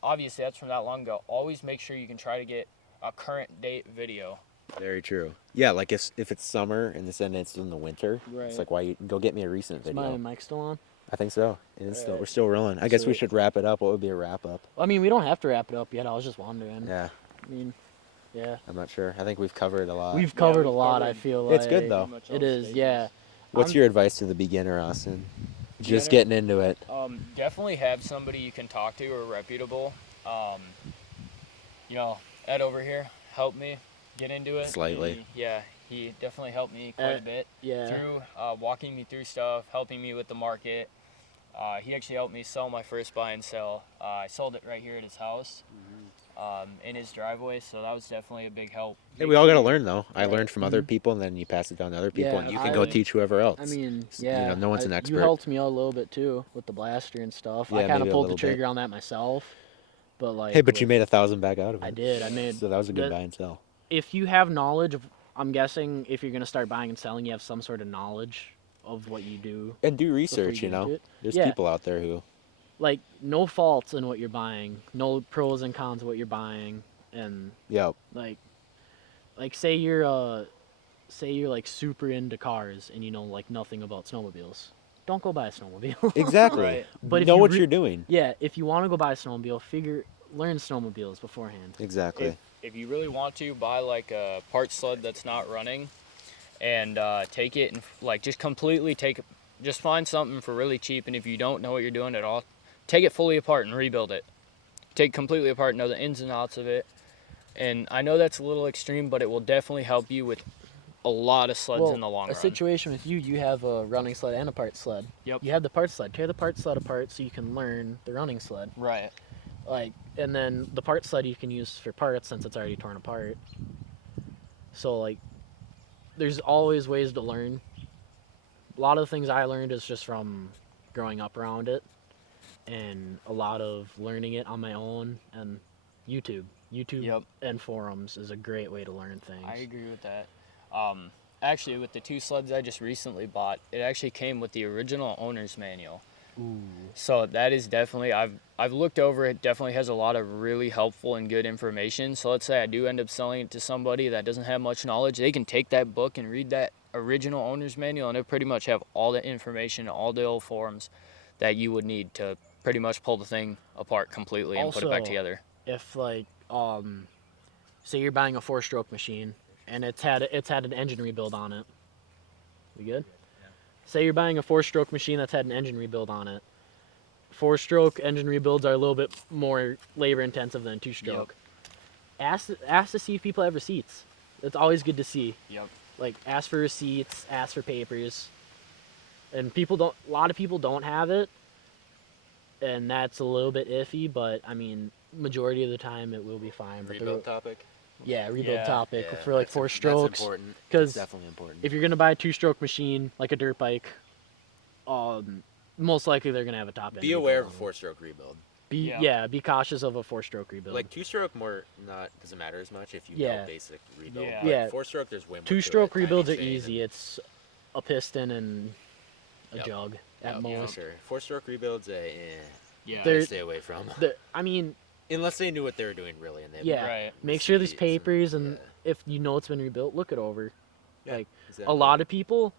obviously that's from that long ago. Always make sure you can try to get a current date video. Very true. Yeah, like if it's summer and it's in the winter, Right. it's like why you go get me a recent Is video. my mic still on? I think so. It is still Right. we're still rolling. I guess we So- should wrap it up. What would be a wrap up? I mean, we don't have to wrap it up yet. I was just wondering. Yeah, I mean, yeah. I'm not sure. I think we've covered a lot. We've covered a we've lot. I covered feel like It's good, though. Pretty much all It is. stages. Yeah. What's I'm- your advice to the beginner, Austin? Just Beginner? getting into it. Definitely have somebody you can talk to or reputable. Ed over here helped me get into it. Slightly. He definitely helped me quite a bit Yeah. through walking me through stuff, helping me with the market. He actually helped me sell my first buy and sell. I sold it right here at his house, in his driveway. So that was definitely a big help. Hey, we all got to learn though. I learned from other Mhm. people, and then you pass it down to other people, Yeah, and you can go I- teach whoever else. I mean, You yeah. know, no one's an expert. You helped me out a little bit too with the blaster and stuff. Yeah, I kind of maybe a pulled the little trigger bit. on that myself, but like. Hey, but you with- made 1,000 back out of it. I did. I made. So that was a good the- buy and sell. If you have knowledge of, I'm guessing if you're gonna start buying and selling, you have some sort of knowledge of what you do. And do before research, get you know. into it. There's Yeah. people out there who. Like, no faults in what you're buying, no pros and cons of what you're buying, and Yep. like say you're like super into cars and you know like nothing about snowmobiles. Don't go buy a snowmobile. Exactly. Right. But if know you what re- you're doing. Yeah, if you want to go buy a snowmobile, learn snowmobiles beforehand. Exactly. If you really want to, buy like a part sled that's not running, and take it and like just completely just find something for really cheap. And if you don't know what you're doing at all, take it fully apart and rebuild it. Take it completely apart, know the ins and outs of it. And I know that's a little extreme, but it will definitely help you with a lot of sleds in the long a run. situation with you have a running sled and a part sled. Yep. You have the part sled. Tear the part sled apart so you can learn the running sled. Right. Like, and then the part sled you can use for parts since it's already torn apart. So like, there's always ways to learn. A lot of the things I learned is just from growing up around it, and a lot of learning it on my own and YouTube. YouTube Yep. and forums is a great way to learn things. I agree with that. Actually, with the 2 sleds I just recently bought, it actually came with the original owner's manual. Ooh. So that is definitely, I've looked over it, definitely has a lot of really helpful and good information. So let's say I do end up selling it to somebody that doesn't have much knowledge, they can take that book and read that original owner's manual, and it pretty much have all the information, all the old forms that you would need to pretty much pull the thing apart completely and put it back Also, together. If like say you're buying a 4-stroke machine and it's had an engine rebuild on it. We good? Yeah. Say you're buying a 4-stroke machine that's had an engine rebuild on it. 4-stroke engine rebuilds are a little bit more labor intensive than 2-stroke. Ask to see if people have receipts. It's always good to see. Yep. Like, ask for receipts, ask for papers. And a lot of people don't have it, and that's a little bit iffy, but I mean, majority of the time it will be fine. But Rebuild topic. rebuild Yeah. topic Yeah, for like that's 4 That's strokes. important. Because That's definitely important. if you're gonna buy a 2-stroke machine like a dirt bike, most likely they're gonna have a top end. Be aware of a rebuild on 4-stroke rebuild. it. Yeah. Be cautious of a 4-stroke rebuild. Like 2-stroke doesn't matter as much if you Yeah. know basic rebuild. Yeah. But Yeah. 4-stroke there's way more. to it, 2-stroke timing rebuilds are chain easy. It's a piston and a Yep. jug at and- most. For sure. 4-stroke rebuilds, Yeah. They're- stay away from. I mean, Unless they knew what they were doing really, and they Yeah. Right. make sure there's receipts papers, and yeah. if you know it's been rebuilt, look it over. Yeah, like, exactly. A lot of people,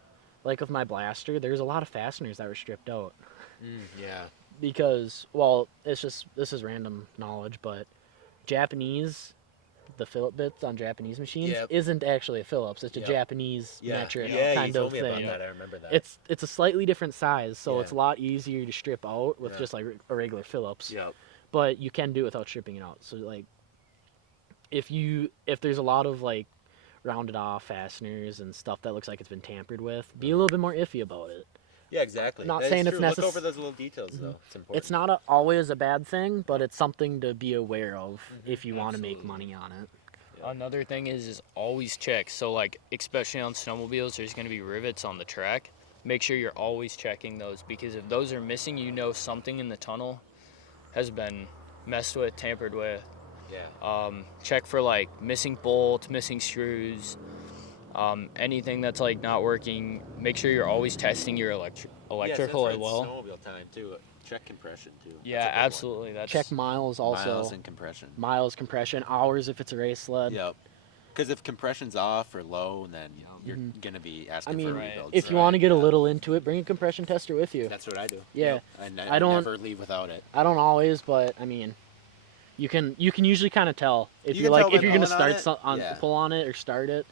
like with my Blaster, there's a lot of fasteners that were stripped out Yeah. because, well, this is random knowledge, but the Phillip bits on Japanese machines Yep. isn't actually a Phillips. It's a Yep. Japanese Yeah. metric Yeah, kind you told of me about thing. that. I remember that. It's a slightly different size, so Yeah. it's a lot easier to strip out with Yeah. just like a regular Phillips. Yep. But you can do it without stripping it out. So like, if there's a lot of like rounded off fasteners and stuff that looks like it's been tampered with, be a little bit more iffy about it. Yeah, exactly. Not That is saying it's true. Look necess- over those little details though. It's important. It's not always a bad thing, but it's something to be aware of Mhm. if you want to make Absolutely. money on it. Another thing is always check. So like especially on snowmobiles, there's going to be rivets on the track. Make sure you're always checking those, because if those are missing, you know something in the tunnel has been messed with, tampered with. Yeah. Check for like missing bolts, missing screws, anything that's like not working. Make sure you're always testing your electrical as well. Snowmobile time too. Check compression too. That's Yeah, a big one. absolutely. That's Check miles also. Miles and compression. Miles, compression, hours if it's a race sled. Yep. Because if compression's off or low, then you're Mhm. gonna be I asking mean, for Right. rebuilds. if you right? want to get a Yeah. little into it, bring a compression tester with you. That's what I do. Yeah. Yep. And I don't- never leave without it. I don't always, but I mean, you can usually kind of tell if You you're can tell like if by you're gonna pulling on start it. Yeah. pull on it or start it.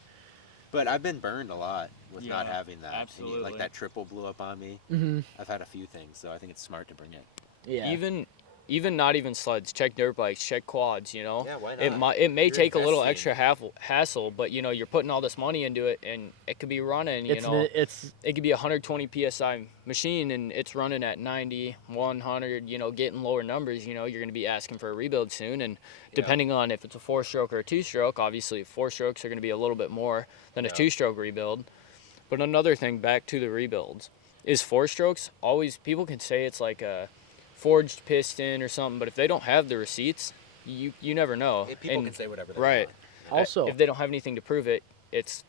But I've been burned a lot with not Yeah, having that. And absolutely. like that triple blew up on me. Mm-hmm. I've had a few things, so I think it's smart to bring it. Yeah. even not even sleds. Check dirt bikes. Check quads. You know. Yeah, why It may You're take a little investing. extra hassle, but you know you're putting all this money into it, and it could be running. You it's know, it's it could be a 120 psi machine, and it's running at 90, 100. You know, getting lower numbers. You know, you're going to be asking for a rebuild soon, and depending on if it's a 4-stroke or a 2-stroke, obviously 4-strokes are going to be a little bit more than a Yeah. 2-stroke rebuild. But another thing, back to the rebuilds, is 4-strokes. Always people can say it's like a forged piston or something, but if they don't have the receipts, you never know. People And can say whatever they right. want. also if they don't have anything to prove it, it's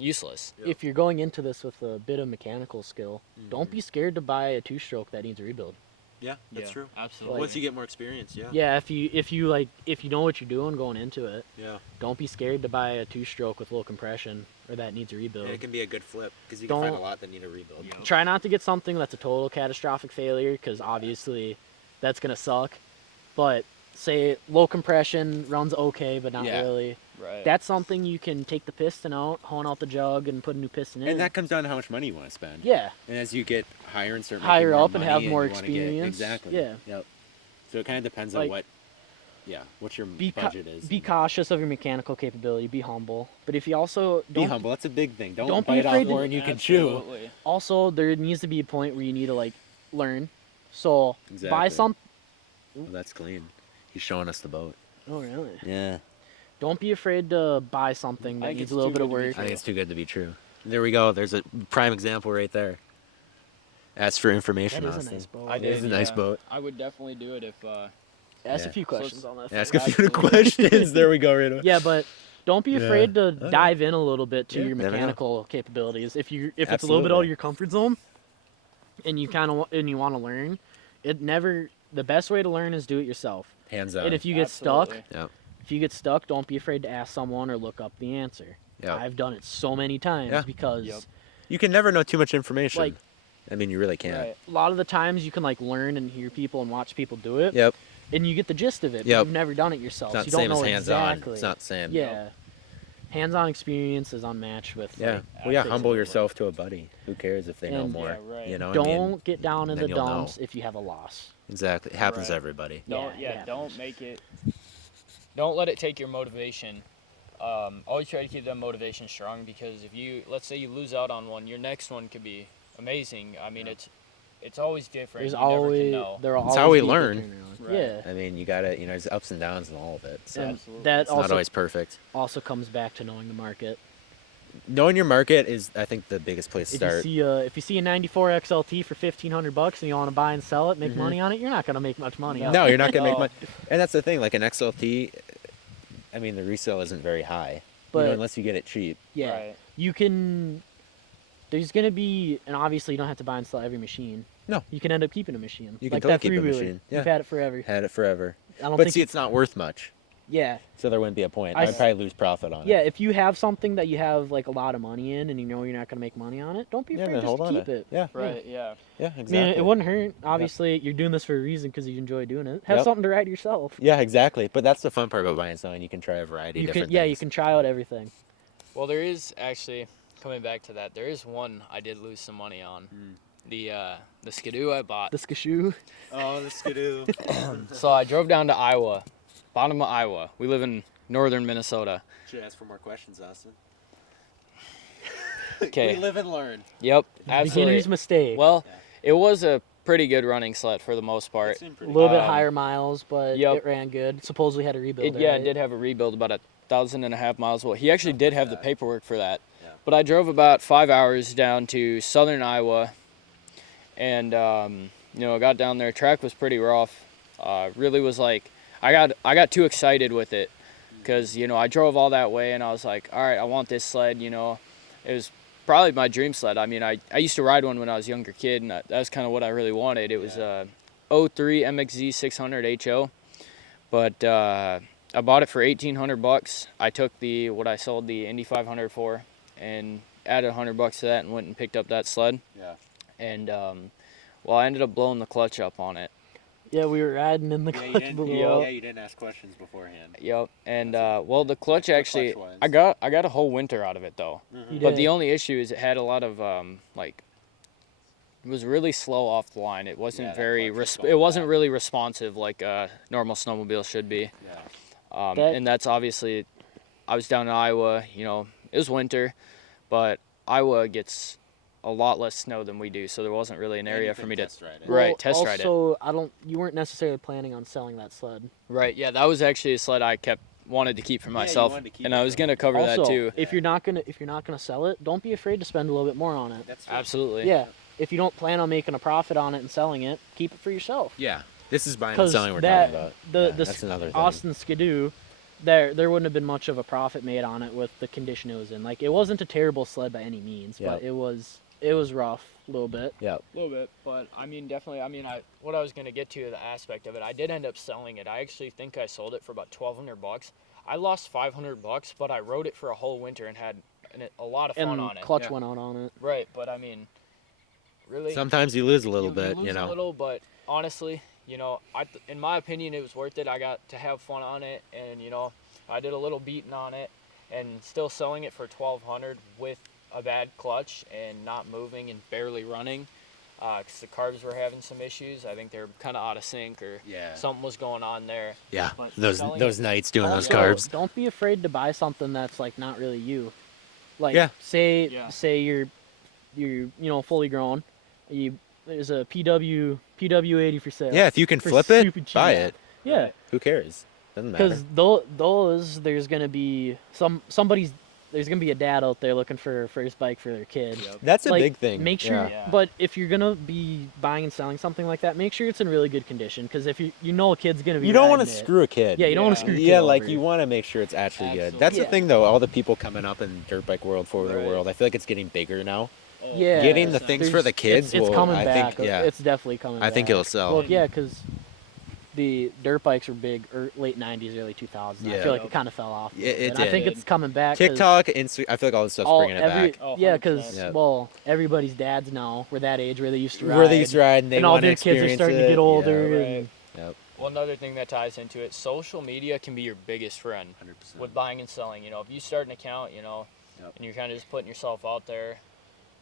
useless. if you're going into this with a bit of mechanical skill, don't Mhm. be scared to buy a two-stroke that needs a rebuild. Yeah, that's true. Absolutely. Once you get more experience, yeah. Yeah, if you know what you're doing going into it, Yeah. don't be scared to buy a two-stroke with low compression or that needs a rebuild. And it can be a good flip because you can find a Don't- lot that need a rebuild. Yep. Try not to get something that's a total catastrophic failure because obviously that's gonna suck. But say low compression runs okay, but not Yeah. really. Right. That's something you can take the piston out, hone out the jug, and put a new piston in. And that comes down to how much money you want to spend. yeah, And as you get higher and start Higher making more up and money have more you wanna get- experience, exactly. yeah. Yep. So it kind of depends Like, on what your be budget is. be and cautious of your mechanical capability. Be humble, but if you also be don't humble. That's a big thing. Don't don't be bite off afraid to- more than you can chew. Absolutely. also there needs to be a point where you need to like learn. So buy Exactly. some. Well, that's clean. He's showing us the boat. Oh really? Yeah. Don't be afraid to buy something I that think needs it's a little too bit of good to be work. I think it's too good to be true. There we go. There's a prime example right there. Ask for information, That is a Austin. nice boat. I It is a did, nice yeah. boat. I would definitely do it if. Ask Yeah. a few questions on that. Ask thing. a few Absolutely. questions. There we go, right away. Yeah, but don't be Yeah. afraid to Oh, yeah. dive in a little bit to Yeah, your never know. mechanical capabilities. If it's a little bit out Absolutely. of your comfort zone, and you and you want to learn, the best way to learn is do it yourself. Hands on. And if you get stuck, Absolutely. don't be afraid to ask someone or look up the answer. Yeah. I've done it so many times Yeah. because Yep. You can never know too much information. Like- I mean, you really can't. Right. a lot of the times you can like learn and hear people and watch people do it, Yep. and you get the gist of it. But Yep. you've never done it yourself, It's not so the you same don't as know hands-on. exactly. It's not the same. Yeah. Hands-on experience is unmatched with. Yeah. like, Well, yeah. crazy Humble level. yourself to a buddy. Who cares if they know And- more? Yeah, right. You know. Don't I mean, get down in then the you'll know. dumps if you have a loss. exactly. It happens to Right. everybody. Don't Yeah, it don't happens. make it. Don't let it take your motivation. Always try to keep that motivation strong because if let's say you lose out on one, your next one could be amazing. I mean, it's always different. There's you never always can know. there will It's always how we be a learn. turnaround. Right. Yeah, I mean, you gotta. There's ups and downs and all of it. So and Absolutely. that it's not also always perfect. comes back to knowing the market. Knowing your market is, I think, the biggest place to start. If you see a '94 XLT for $1,500 and you want to buy and sell it, make Mhm. money on it, you're not gonna make much money. on No, it. you're not gonna make No. money. And that's the thing. Like an XLT, I mean, the resale isn't very high. But unless you get it cheap. yeah, Right. you can. There's gonna be, and obviously you don't have to buy and sell every machine. No. You can end up keeping a machine. You can like totally that keep a three-wheeler. machine, yeah. You've had it forever. Had it forever. I don't But think. see, it's not worth much. Yeah, So there wouldn't be a point. I I'd s- probably lose profit on yeah. it. If you have something that you have like a lot of money in, and you know you're not gonna make money on it, don't be Yeah, afraid then just hold to on keep to it. Yeah. Right. Yeah. Yeah, I exactly. mean, it wouldn't hurt. Obviously, you're doing this for a reason because you enjoy doing it. Have Yep. something to ride yourself. Yeah, exactly. But that's the fun part about buying and selling. You can try a variety You of can, different yeah, things. you can try out everything. Well, there is actually coming back to that. There is one I did lose some money on. The Skidoo I bought. The Skidoo. Oh, the Skidoo. So I drove down to Iowa, bottom of Iowa. We live in northern Minnesota. Should ask for more questions, Austin. Okay. We live and learn. Yep, absolutely. Beginner's mistake. Well, it was a pretty good running sled for the most part. a little bit um, higher miles, but yep. it ran good. Supposedly had a rebuild. Yeah, right? it did have a rebuild, about 1,500 miles. Well, he actually did have the paperwork for that. Yeah. But I drove about 5 hours down to southern Iowa, and got down there. Track was pretty rough. Really was like, I got too excited with it, because I drove all that way, and I was like, all right, I want this sled. It was probably my dream sled. I mean, I used to ride one when I was a younger kid, and that's kind of what I really wanted. It was a 03 MXZ 600 HO, but I bought it for $1,800. I took what I sold the Indy 500 for, and added $100 to that, and went and picked up that sled. Yeah. And I ended up blowing the clutch up on it. Yeah, we were riding in the Yeah, you clutch didn't, blew yeah, up. you didn't ask questions beforehand. Yep. And That's the clutch the actually, clutch I wise. got a whole winter out of it though. You But did. the only issue is it had a lot of it was really slow off the line. It wasn't Yeah, that very clutch was it going wasn't back. really responsive like a normal snowmobile should be. Yeah. And that's obviously, I was down in Iowa. It was winter, but Iowa gets a lot less snow than we do, so there wasn't really an area for me to. Right, test ride it. Also, you weren't necessarily planning on selling that sled. Right, yeah, that was actually a sled I wanted to keep for you myself, wanted to keep and it I was for- gonna cover also, that too. if you're not gonna sell it, don't be afraid to spend a little bit more on it. That's Absolutely. Yeah. If you don't plan on making a profit on it and selling it, keep it for yourself. Yeah. This is buying and Because selling we're that talking about. the Yeah, that's another thing. Austin Skidoo, there wouldn't have been much of a profit made on it with the condition it was in. Like, it wasn't a terrible sled by any means, but Yep. it was rough a little bit. Yeah. A little bit, but I mean, definitely. I mean, what I was gonna get to the aspect of it. I did end up selling it. I actually think I sold it for about $1,200. I lost $500, but I rode it for a whole winter and had a lot of fun And on it. clutch Yeah. went out on it. Right, but I mean, really, Sometimes you lose a little you bit, lose you a know. little, but honestly, you know, in my opinion, it was worth it. I got to have fun on it, and you know, I did a little beating on it, and still selling it for $1,200 with a bad clutch and not moving and barely running, because the carbs were having some issues. I think they're kind of out of sync, or Yeah. something was going on there. Yeah. But Those selling those it- nights doing those Also, carbs. Don't be afraid to buy something that's like not really you. Like, Yeah. say you're you know, fully grown. There's a PW80 for sale. Yeah, if you can for flip it, stupid cheap. buy it. Yeah, Right. Who cares? Doesn't matter. because those there's gonna be there's gonna be a dad out there looking for a first bike for their kid. Yep. That's a Like, big thing. Make sure, Yeah. Yeah. but if you're gonna be buying and selling something like that, make sure it's in really good condition. Because if you know a kid's gonna be, You don't want to riding it. screw a kid. Yeah, you don't want to Yeah. screw. Your Yeah, kid like over. you want to make sure it's actually good. Absolutely. That's the Yeah. thing, though. All the people coming up in dirt bike world, four-wheeler Right. world, I feel like it's getting bigger now. Oh, Yeah, Getting the things for There's- the kids, It's will, coming I back. think, yeah, It's definitely coming. I think back. it'll sell. Well, yeah, because the dirt bikes were big late '90s, early 2000s. I Yeah. feel like it kind of fell off. a Yeah, little it bit. I think did. it's coming back. 'cause TikTok, Insta, I feel like all this stuff's bringing it back. Oh, yeah, 100%. because Yep. well, everybody's dads now were that age where they used to ride. Where they used to ride and they and all want to their kids are experience starting it. to get older. right. and- Yep. Well, another thing that ties into it, social media can be your biggest friend 100%. with buying and selling. You know, if you start an account, you know, Yep. and you're kind of just putting yourself out there,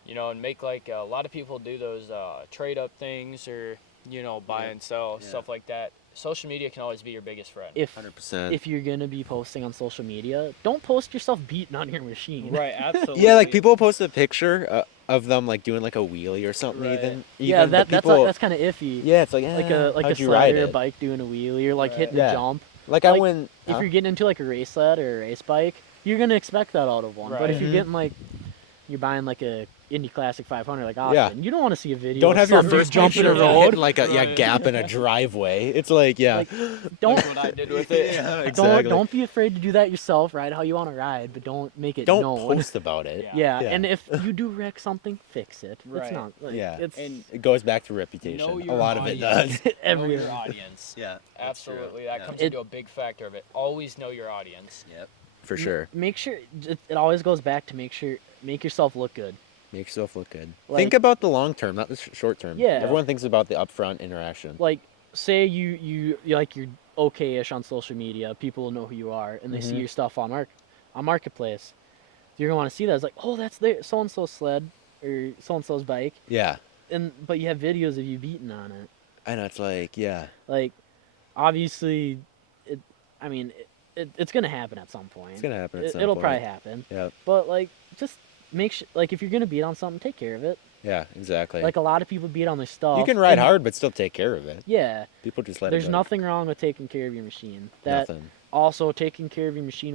you know, and make like a lot of people do those trade up things, or you know, buy Yeah. and sell Yeah. stuff like that. Social media can always be your biggest friend. If 100%. if you're gonna be posting on social media, don't post yourself beating on your machine. Right, absolutely. Yeah, like people post a picture of them like doing like a wheelie or something. Right. Yeah, even, but that's people, that's kind of iffy. yeah, it's like Like a how'd you sled ride or a it? bike doing a wheelie or like Right. hitting Yeah. a jump. Like I like, went. If huh? you're getting into like a race sled or a race bike, you're gonna expect that out of one. But if Right. you're Mhm. getting like you're buying like a Indy Classic 500 like Austin, Yeah. you don't want to see a video. Don't of have your somebody first jumping picture a of it road. hitting like a Right. gap in a driveway. It's like Like, don't Like what I did with it. yeah, exactly. don't be afraid to do that yourself. Ride how you want to ride, but don't make it Don't known. post about it. Yeah. Yeah, Yeah. and if you do wreck something, fix it. It's Right. not. Like, Yeah. It's And It goes back to reputation. know A your lot of it audience. does. know everywhere. your audience. Yeah, Absolutely, that comes It- into a big factor of it. Always know your audience. Yep. For sure. Make sure it always goes back to make yourself look good. Make yourself look good. Like- Think about the long term, not the short term. Yeah. Everyone thinks about the upfront interaction. Like, say you're okay-ish on social media, people will know who you are, and they see Mhm. your stuff on Marketplace. You're gonna want to see that. It's like, oh, that's their so and so's sled or so and so's bike, Yeah. but you have videos of you beating on it. I know. It's like, yeah. Like, obviously, it's gonna happen at some point. It's gonna happen at some It'll point. probably happen. Yep. But like, just make sure, like, if you're gonna beat on something, take care of it. Yeah. Exactly. Like a lot of people beat on their stuff. you can ride and- hard, but still take care of it. Yeah, People just let it there's go. nothing wrong with taking care of your machine. That Nothing. also taking care of your machine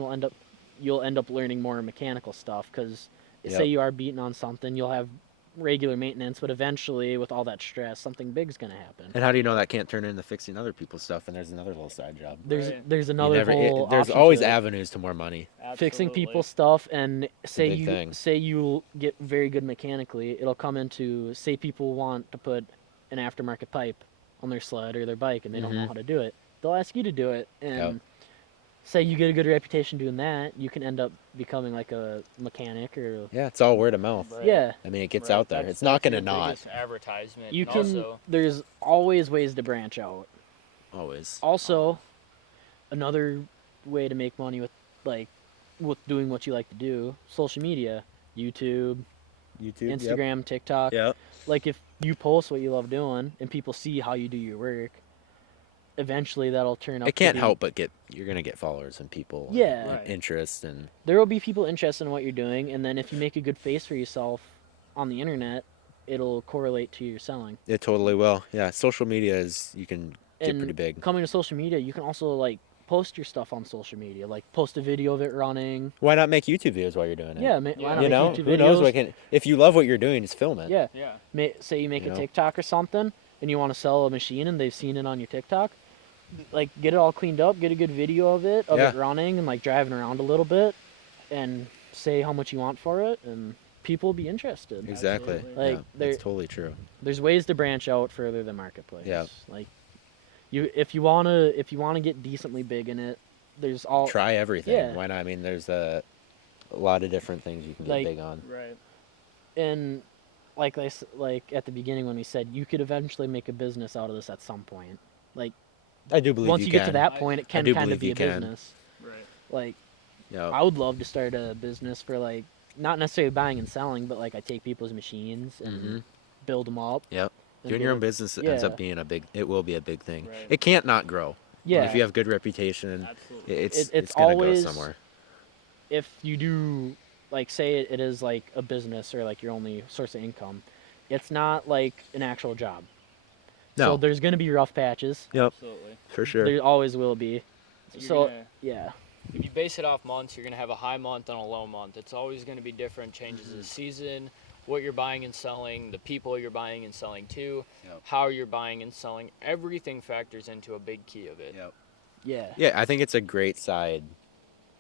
you'll end up learning more mechanical stuff because Yep. say you are beating on something, you'll have regular maintenance, but eventually with all that stress, something big's gonna happen. And how do you know that can't turn into fixing other people's stuff? And there's another little side job. Right. There's You another never- whole there's option always to it. avenues to more money. Fixing Absolutely. people's stuff, and big thing. say you get very good mechanically, it'll come into, say people want to put an aftermarket pipe on their sled or their bike and they don't know Mhm. how to do it, they'll ask you to do it, and Yep. say you get a good reputation doing that, you can end up becoming like a mechanic or Yeah, it's all word of mouth. Right. yeah, I mean, it gets Right, out there. that's- It's not that's gonna your not. biggest advertisement. you and can Also, there's always ways to branch out. Always. Also, another way to make money with doing what you like to do, social media, YouTube, YouTube. Instagram, TikTok. Yep. Like if you post what you love doing and people see how you do your work, eventually that'll turn up. It can't to be- help but you're gonna get followers and people. and Yeah. Right. interest and There will be people interested in what you're doing, and then if you make a good face for yourself on the internet, it'll correlate to your selling. it totally will. Yeah, social media is you can get And pretty big. coming to social media, you can also like post your stuff on social media, like post a video of it running. Why not make YouTube videos while you're doing it? Yeah, why Yeah. not You make know, YouTube who knows videos? what can. If you love what you're doing, just film it. Yeah, yeah. say you make You a know? TikTok or something, and you want to sell a machine, and they've seen it on your TikTok. like get it all cleaned up, get a good video of it Yeah. running and like driving around a little bit, and say how much you want for it, and people will be interested. Exactly. Absolutely. Like, yeah, there- that's totally true. There's ways to branch out further than marketplace. Yeah. Like if you wanna get decently big in it, there's all Try everything. yeah. Why not? I mean, there's a lot of different things you can get Like- big on. Right. and like like at the beginning when we said you could eventually make a business out of this at some point. Like I do believe once you you can. get to that point, it can do kind of believe be a you can. business. Right. Like Yeah. I would love to start a business for like not necessarily buying and selling, but like I take people's machines and Mhm. build them up. Yep. and Doing get your it- own business ends yeah. up being it will be a big thing. Right. It can't not grow. Yeah. If you have good reputation, Absolutely. it's it's gonna always- go somewhere. If you do like say it is like a business or like your only source of income, it's not like an actual job. So No. there's gonna be rough patches. Yep. Absolutely. For sure. There always will be. You're So gonna- yeah. if you base it off months, you're gonna have a high month and a low month. It's always gonna be different. Changes Mm-hmm. of season, what you're buying and selling, the people you're buying and selling to, Yep. how you're buying and selling. Everything factors into a big key of it. Yep. Yeah. Yeah, I think it's a great side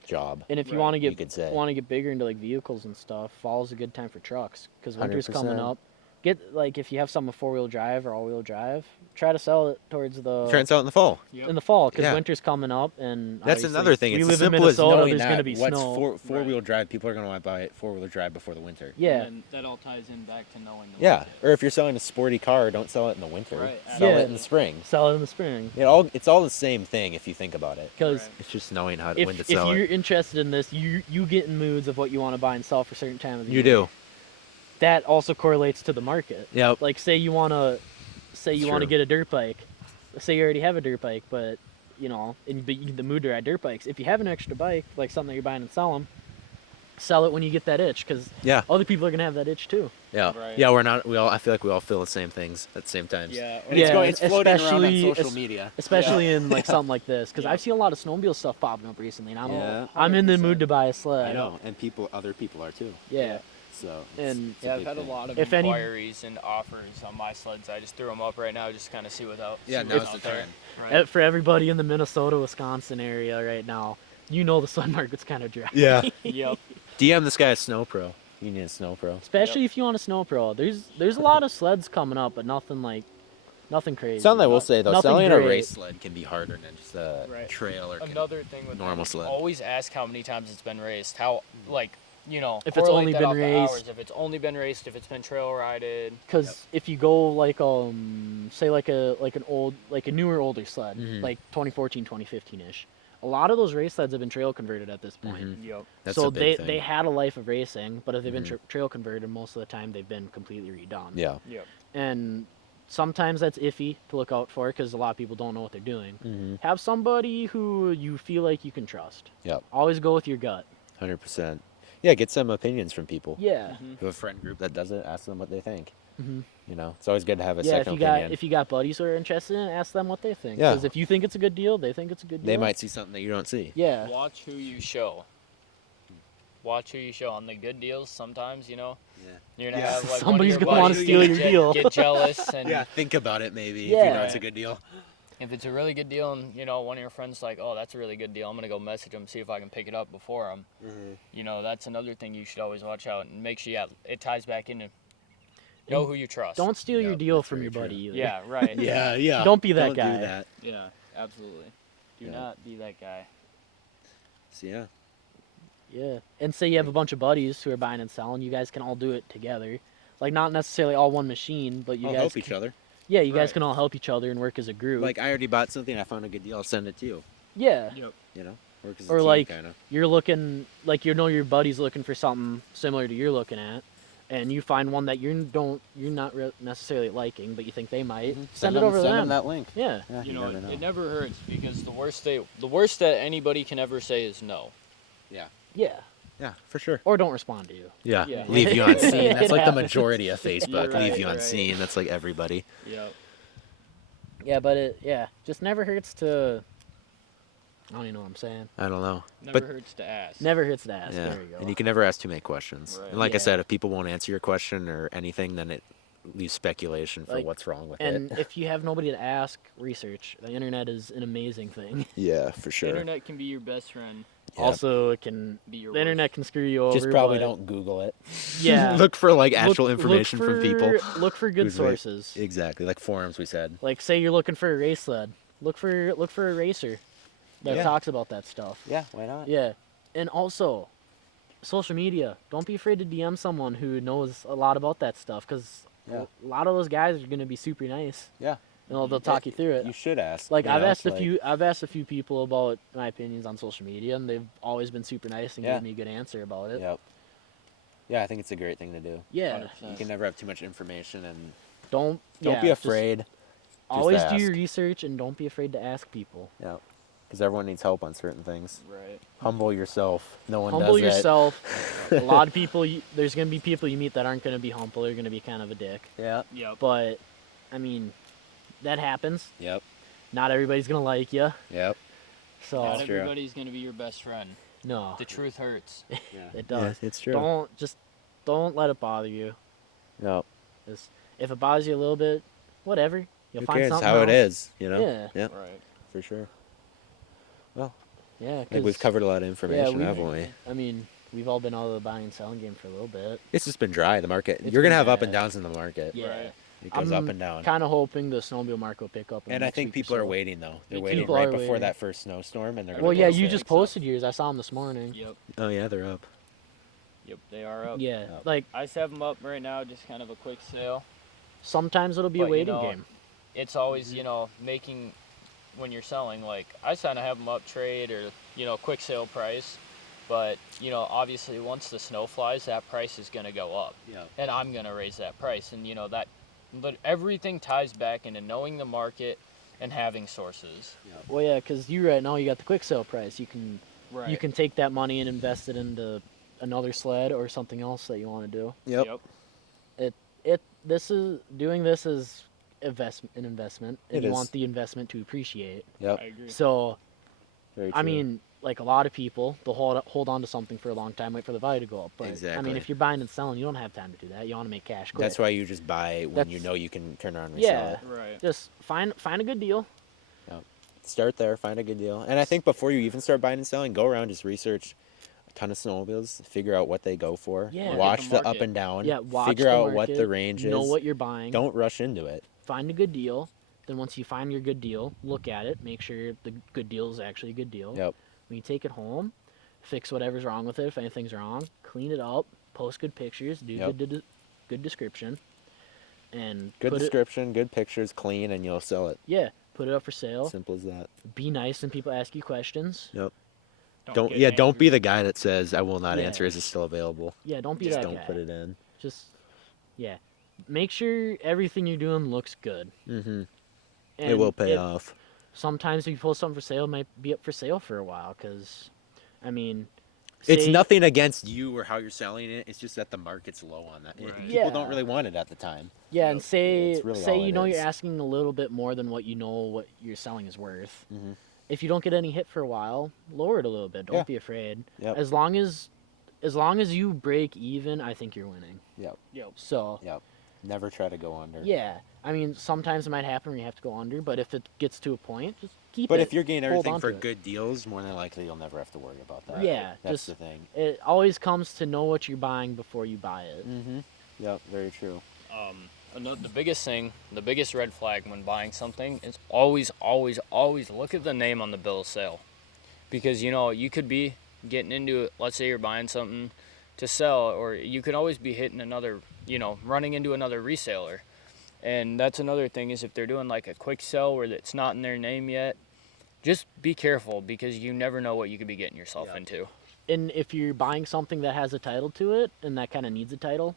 job. And if you Right, want to you get could say. get bigger into like vehicles and stuff, fall's a good time for trucks because winter's 100%. coming up. Get like if you have something 4-wheel drive or all-wheel drive, try to sell it towards the Try and sell it in the fall. Yep. in the fall because Yeah. winter's coming up and That's obviously another thing. We It's live as in simple as Minnesota. knowing There's that gonna be what's snow. four-wheel drive. People are going to want to buy it four-wheel drive before the winter. Yeah. And that all ties in back to knowing the Yeah. market. Or if you're selling a sporty car, don't sell it in the winter. Right, Sell Yeah. it in the spring. Sell it in the spring It's all the same thing if you think about it. because Right. It's just knowing when to if sell you're it. interested in this, you get in moods of what you want to buy and sell for a certain time of the You year. do. That also correlates to the market. Yep. Like say you want to It's get true. a dirt bike. Say you already have a dirt bike, but you know, but you the mood to ride dirt bikes. If you have an extra bike, like something that you're buying and selling, sell it when you get that itch because Yeah. other people are gonna have that itch too. Yeah. Right. Yeah. We're not. I feel like we all feel the same things at the same times. Yeah. And Yeah, it's going. It's floating around on especially- social es- media. Especially in like something like this, because Yeah. I've seen a lot of snowmobile stuff popping up recently, and Yeah. I'm in the 100%. mood to buy a sled. I know, and other people are too. Yeah, So. And- Yeah, I've had a lot of If any- inquiries and offers on my sleds. I just threw them up right now, just kind of see what's out. Yeah, see now's what's the out there. time. Right. For everybody in the Minnesota, Wisconsin area right now, you know the sled market's kind of dry. Yeah. Yep. DM this guy a Snow Pro. You need a Snow Pro. Especially if you want a snow pro. There's a lot of sleds coming up, but nothing crazy. Something I will say though, Nothing selling a great. race sled can be harder than just a Right. trail or. Another thing with normal that, sled. always ask how many times it's been raced. How If it's correlate only that been off the raced. hours, if it's only been raced, if it's been trail rided. Because if you go like say like a newer older sled, Mhm. like 2014, 2015 ish, a lot of those race sleds have been trail converted at this point. Mhm. Yep. That's So a big thing. they had a life of racing, but if they've been Mhm. trail converted, most of the time they've been completely redone. Yeah. Yep. And sometimes that's iffy to look out for because a lot of people don't know what they're doing. Mm-hmm. Have somebody who you feel like you can trust. Yep. Always go with your gut. 100%. Yeah, get some opinions from people. Yeah. If you have a friend group that does it, ask them what they think. hmm You know, it's always good to have a Yeah. second If you got opinion. if you got buddies who are interested in it, ask them what they think. Yeah. Because if you think it's a good deal, they think it's a good deal. They might see something that you don't see. Yeah. Watch who you show. Watch who you show on the good deals. Sometimes Yeah. you're gonna Yeah. have like Somebody's one of your gonna wanna buddies steal your get, deal. Get jealous and Think about it maybe if Yeah. you know it's a good deal. if it's a really good deal and one of your friends like, oh, that's a really good deal, I'm gonna go message them, see if I can pick it up before them. That's another thing you should always watch out and make sure it ties back into know who you trust. Don't steal your Yep, deal that's from very your true. buddy either. Yeah, right. Yeah. Don't be that Don't guy. do that. Yeah. Absolutely. Do Yeah. not be that guy. So yeah. Yeah. And say you have a bunch of buddies who are buying and selling, you guys can all do it together. Like not necessarily all one machine, but you I'll guys help each other. Yeah, you guys Right. can all help each other and work as a group. Like I already bought something, I found a good deal, I'll send it to you. yeah. Yep. You know, work as a Or team like- kind of. You're looking like your buddy's looking for something similar to you're looking at, and you find one that you're not necessarily liking, but you think they might. Send it over to them. that link. Yeah. Yeah, You know, never know. it never hurts because the worst that anybody can ever say is no. Yeah. Yeah, for sure. Or don't respond to you. Yeah. Yeah. Leave you on scene. It That's like the happens. majority of Facebook. You're Leave right, you on right. scene. That's like everybody. Yep. Yeah, but just never hurts to. I don't even know what I'm saying. I don't know. Never But- hurts to ask. Never hurts to ask. Yeah. There you go. And you can never ask too many questions. Right. And like I Yeah. said, if people won't answer your question or anything, then leave speculation for Like, what's wrong with And it. if you have nobody to ask, research. The internet is an amazing thing. Yeah, for The sure. internet can be your best friend. Yeah. Also, it can Be your the internet worst. can screw you over. Just probably but don't Google it. Yeah. Look for like look- actual look information from people. Look for good who's right. sources. Exactly, like forums we said. Like, say you're looking for a race sled. Look for a racer that Yeah. talks about that stuff. Yeah, why not? Yeah, and also, social media. Don't be afraid to DM someone who knows a lot about that stuff, because Yeah. a lot of those guys are gonna be super nice. Yeah. And they'll talk you through it. You should ask. Like you I've know, asked it's I've asked a few people about my opinions on social media, and they've always been super nice and Yeah. given me a good answer about it. Yep. Yeah, I think it's a great thing to do. Yeah, 100%. You can never have too much information, and don't don't yeah, be just afraid. Always do ask. your research and don't be afraid to ask people. Yeah, because everyone needs help on certain things. Right. Humble yourself. No one Humble does that. yourself. A lot of people, there's gonna be people you meet that aren't gonna be humble. They're gonna be kind of a dick. Yeah. Yep. But I mean, that happens. Yep. Not everybody's gonna like you. Yep. So Not That's true. everybody's gonna be your best friend. no, The truth hurts. it does. it's true. Don't let it bother you. No. Just, if it bothers you a little bit, whatever. You'll Who find cares something how else. it is? You know. Yeah. Yeah. Right. For sure. Yeah. I think we've 'cause- covered a lot of yeah, information, we- haven't we? I mean, we've all been out of the buying and selling game for a little bit. It's just been dry. The market. It's You're gonna been have up and bad. downs in the market. Yeah. Right. It goes I'm up and down. Kind of hoping the snowmobile market will pick up. In the And I next think week or people are so. waiting though. They're Me too. waiting People right are before waiting. that first snowstorm, and they're gonna. Well, yeah, post you it. just posted yours. I saw them this morning. Yep. Oh yeah, they're up. Yep. They are up. Yeah, Oh. like I just have them up right now, just kind of a quick sale. sometimes it'll be a But, you waiting know, game. It's always, making when you're selling. Like I kind of have them up trade or quick sale price, but obviously once the snow flies, that price is gonna go up, Yeah. and I'm gonna raise that price, and but everything ties back into knowing the market and having sources. Well, yeah, because you right now you got the quick sale price. You can Right. you can take that money and invest it into another sled or something else that you want to do. Yep. This is an investment, and It you is. want the investment to appreciate. Yep. I agree. So Very true. I mean, like a lot of people, they'll hold on to something for a long time, wait for the value to go up. But I Exactly. mean, if you're buying and selling, you don't have time to do that. You want to make cash quick. that's why you just buy when you That's- know you can turn around and resell Yeah. it. Right. Just find a good deal. Start there, find a good deal. And I think before you even start buying and selling, go around, just research a ton of snowmobiles, figure out what they go for, Yeah. watch Look at the the up market. and down, Yeah, watch figure the out what the market, range is. Know what you're buying. Don't rush into it. Find a good deal. Then once you find your good deal, look at it. Make sure the good deal is actually a good deal. Yep. When you take it home, fix whatever's wrong with it. If anything's wrong, clean it up. Post good pictures. Do Yep. good description. And Good put description, good pictures, clean, and you'll sell it. put it up for sale. Simple as that. Be nice when people ask you questions. Don't get don't be angry. the guy that says I will not Yeah. answer. Is it still available? Yeah, don't be Just that don't guy. put it in. Just make sure everything you're doing looks good. Mm-hmm. It And will pay off. Sometimes if you post something for sale, it might be up for sale for a while. Because, I mean, It's say- nothing against you or how you're selling it. It's just that the market's low on that. Right. People Yeah. don't really want it at the time. Yeah, and Yep. say It's really say all you it know is. you're asking a little bit more than what you know what you're selling is worth. Mhm. If you don't get any hit for a while, lower it a little bit. Don't Yeah. be afraid. Yep. As long as you break even, I think you're winning. Yep. So Never try to go under. yeah, I mean sometimes it might happen where you have to go under, but if it gets to a point, just keep But it. if you're getting Hold everything on for to it. good deals, more than likely you'll never have to worry about that. Yeah, That's just the thing. it always comes to know what you're buying before you buy it. Mm-hmm. Yep. Very true. The biggest thing, the biggest red flag when buying something is always, always, always look at the name on the bill of sale. Because, you could be getting into it, let's say you're buying something to sell, or you could always be hitting another, running into another reseller. And that's another thing is if they're doing like a quick sell where it's not in their name yet, just be careful because you never know what you could be getting yourself Yeah. into. And if you're buying something that has a title to it and that kind of needs a title,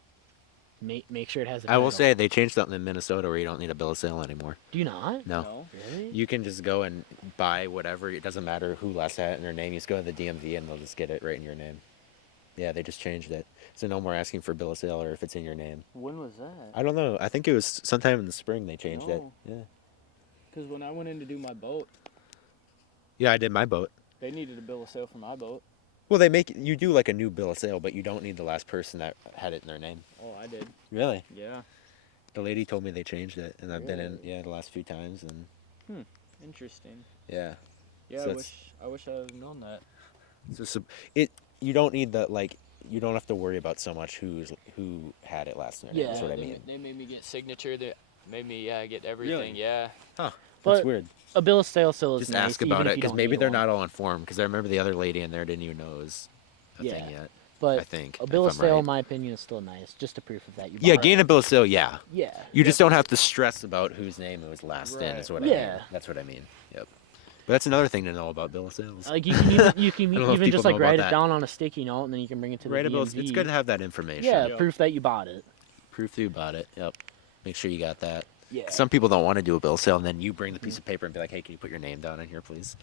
make sure it has a I title. will say they changed something in Minnesota where you don't need a bill of sale anymore. Do you not? No. Really? You can just go and buy whatever. It doesn't matter who last had it in their name. You just go to the DMV and they'll just get it right in your name. Yeah, they just changed it. So no more asking for bill of sale or if it's in your name. When was that? I don't know. I think it was sometime in the spring they changed it. No. Yeah. Because when I went in to do my boat, Yeah, I did my boat. they needed a bill of sale for my boat. Well, you do like a new bill of sale, but you don't need the last person that had it in their name. Oh, I did. Really? Yeah. The lady told me they changed it, and I've been in Really? the last few times, and Interesting. yeah. Yeah, So I it's- wish I had known that. So it you don't need the you don't have to worry about so much who had it last night. Yeah. That's what I they, mean. they made me get signature. They made me get everything. Really? Yeah. That's But weird. a bill of sale still is Just nice. ask about even it if you because don't maybe need they're one. not all informed. Because I remember the other lady in there didn't even know it was a Yeah. thing yet. But I think a bill if of I'm sale, right. in my opinion, is still nice. Just a proof of that you. Yeah, bought it. gain a bill of sale. Yeah, Yeah. you just don't have to stress about whose name it was last in. Right. Is what I mean. Yeah. That's what I mean. Yep. But that's another thing to know about bill of sales. Like you can even, you can I don't know if even people just know like about write it that. down on a sticky note and then you can bring it to the Right about DMV. it's good to have that information. Yeah, Yep. proof that you bought it. Proof that you bought it. Yep. Make sure you got that. Yeah. Some people don't want to do a bill of sale, and then you bring the piece of paper and be like, "Hey, can you put your name down in here, please?"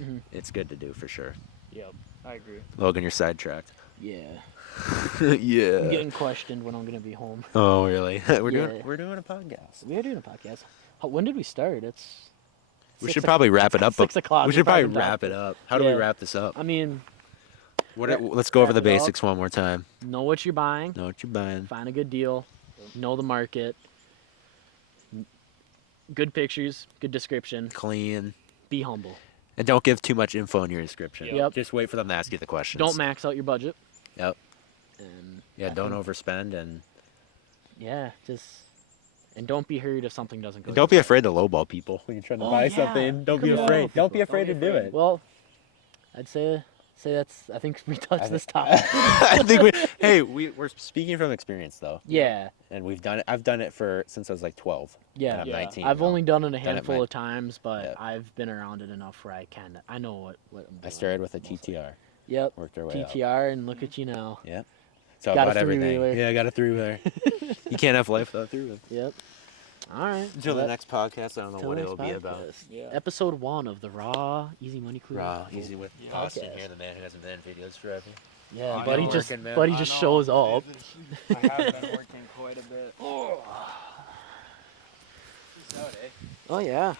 Mhm. It's good to do for sure. Yep. I agree. Logan, you're sidetracked. Yeah. yeah. I'm getting questioned when I'm gonna be home. Oh, really? we're Yeah. doing a podcast. We are doing a podcast. When did we start? It's. We 6 should probably wrap it up. 6 o'clock. We should probably probably wrap done. it up. How do we Yeah. wrap this up? I mean, Let's go over the wrap it up. basics one more time. know what you're buying. Know what you're buying. Find a good deal. Know the market. Good pictures. Good description. Clean. Be humble. And don't give too much info in your description. Yep. Just wait for them to ask you the questions. Don't max out your budget. Yep. And Yeah, I don't think- overspend and Yeah, just and don't be hurt if something doesn't go. don't be afraid to lowball people when you're trying to Oh, buy yeah. something. Don't be Come on. afraid. Don't be Don't afraid be to do afraid. it. Well, I'd say that's. I think we touched I this thi- topic. I think we're speaking from experience though, Yeah, and we've done it. I've done it since I was like 12. yeah. And I'm Yeah. 19. I've now. only done it a Done it handful my- of times, but Yeah. I've been around it enough where I know what I'm doing. I started with a mostly. TTR. Yep, Worked our way up. TTR, and look at you now. Yep. So Got a about everything. three-wheeler. Yeah, I got a three-wheeler. You can't have life without a three-wheeler. Yep. All right. Until well, the next podcast, I don't know till what next it'll be about. podcast. Yeah. Episode 1 of the Raw Easy Money Crew. Raw, easy with Yeah. Austin Podcast. here, the man who hasn't been in videos forever. Yeah, I buddy know. just Working, man. buddy I just know. shows up. I have been working quite a bit. Oh yeah.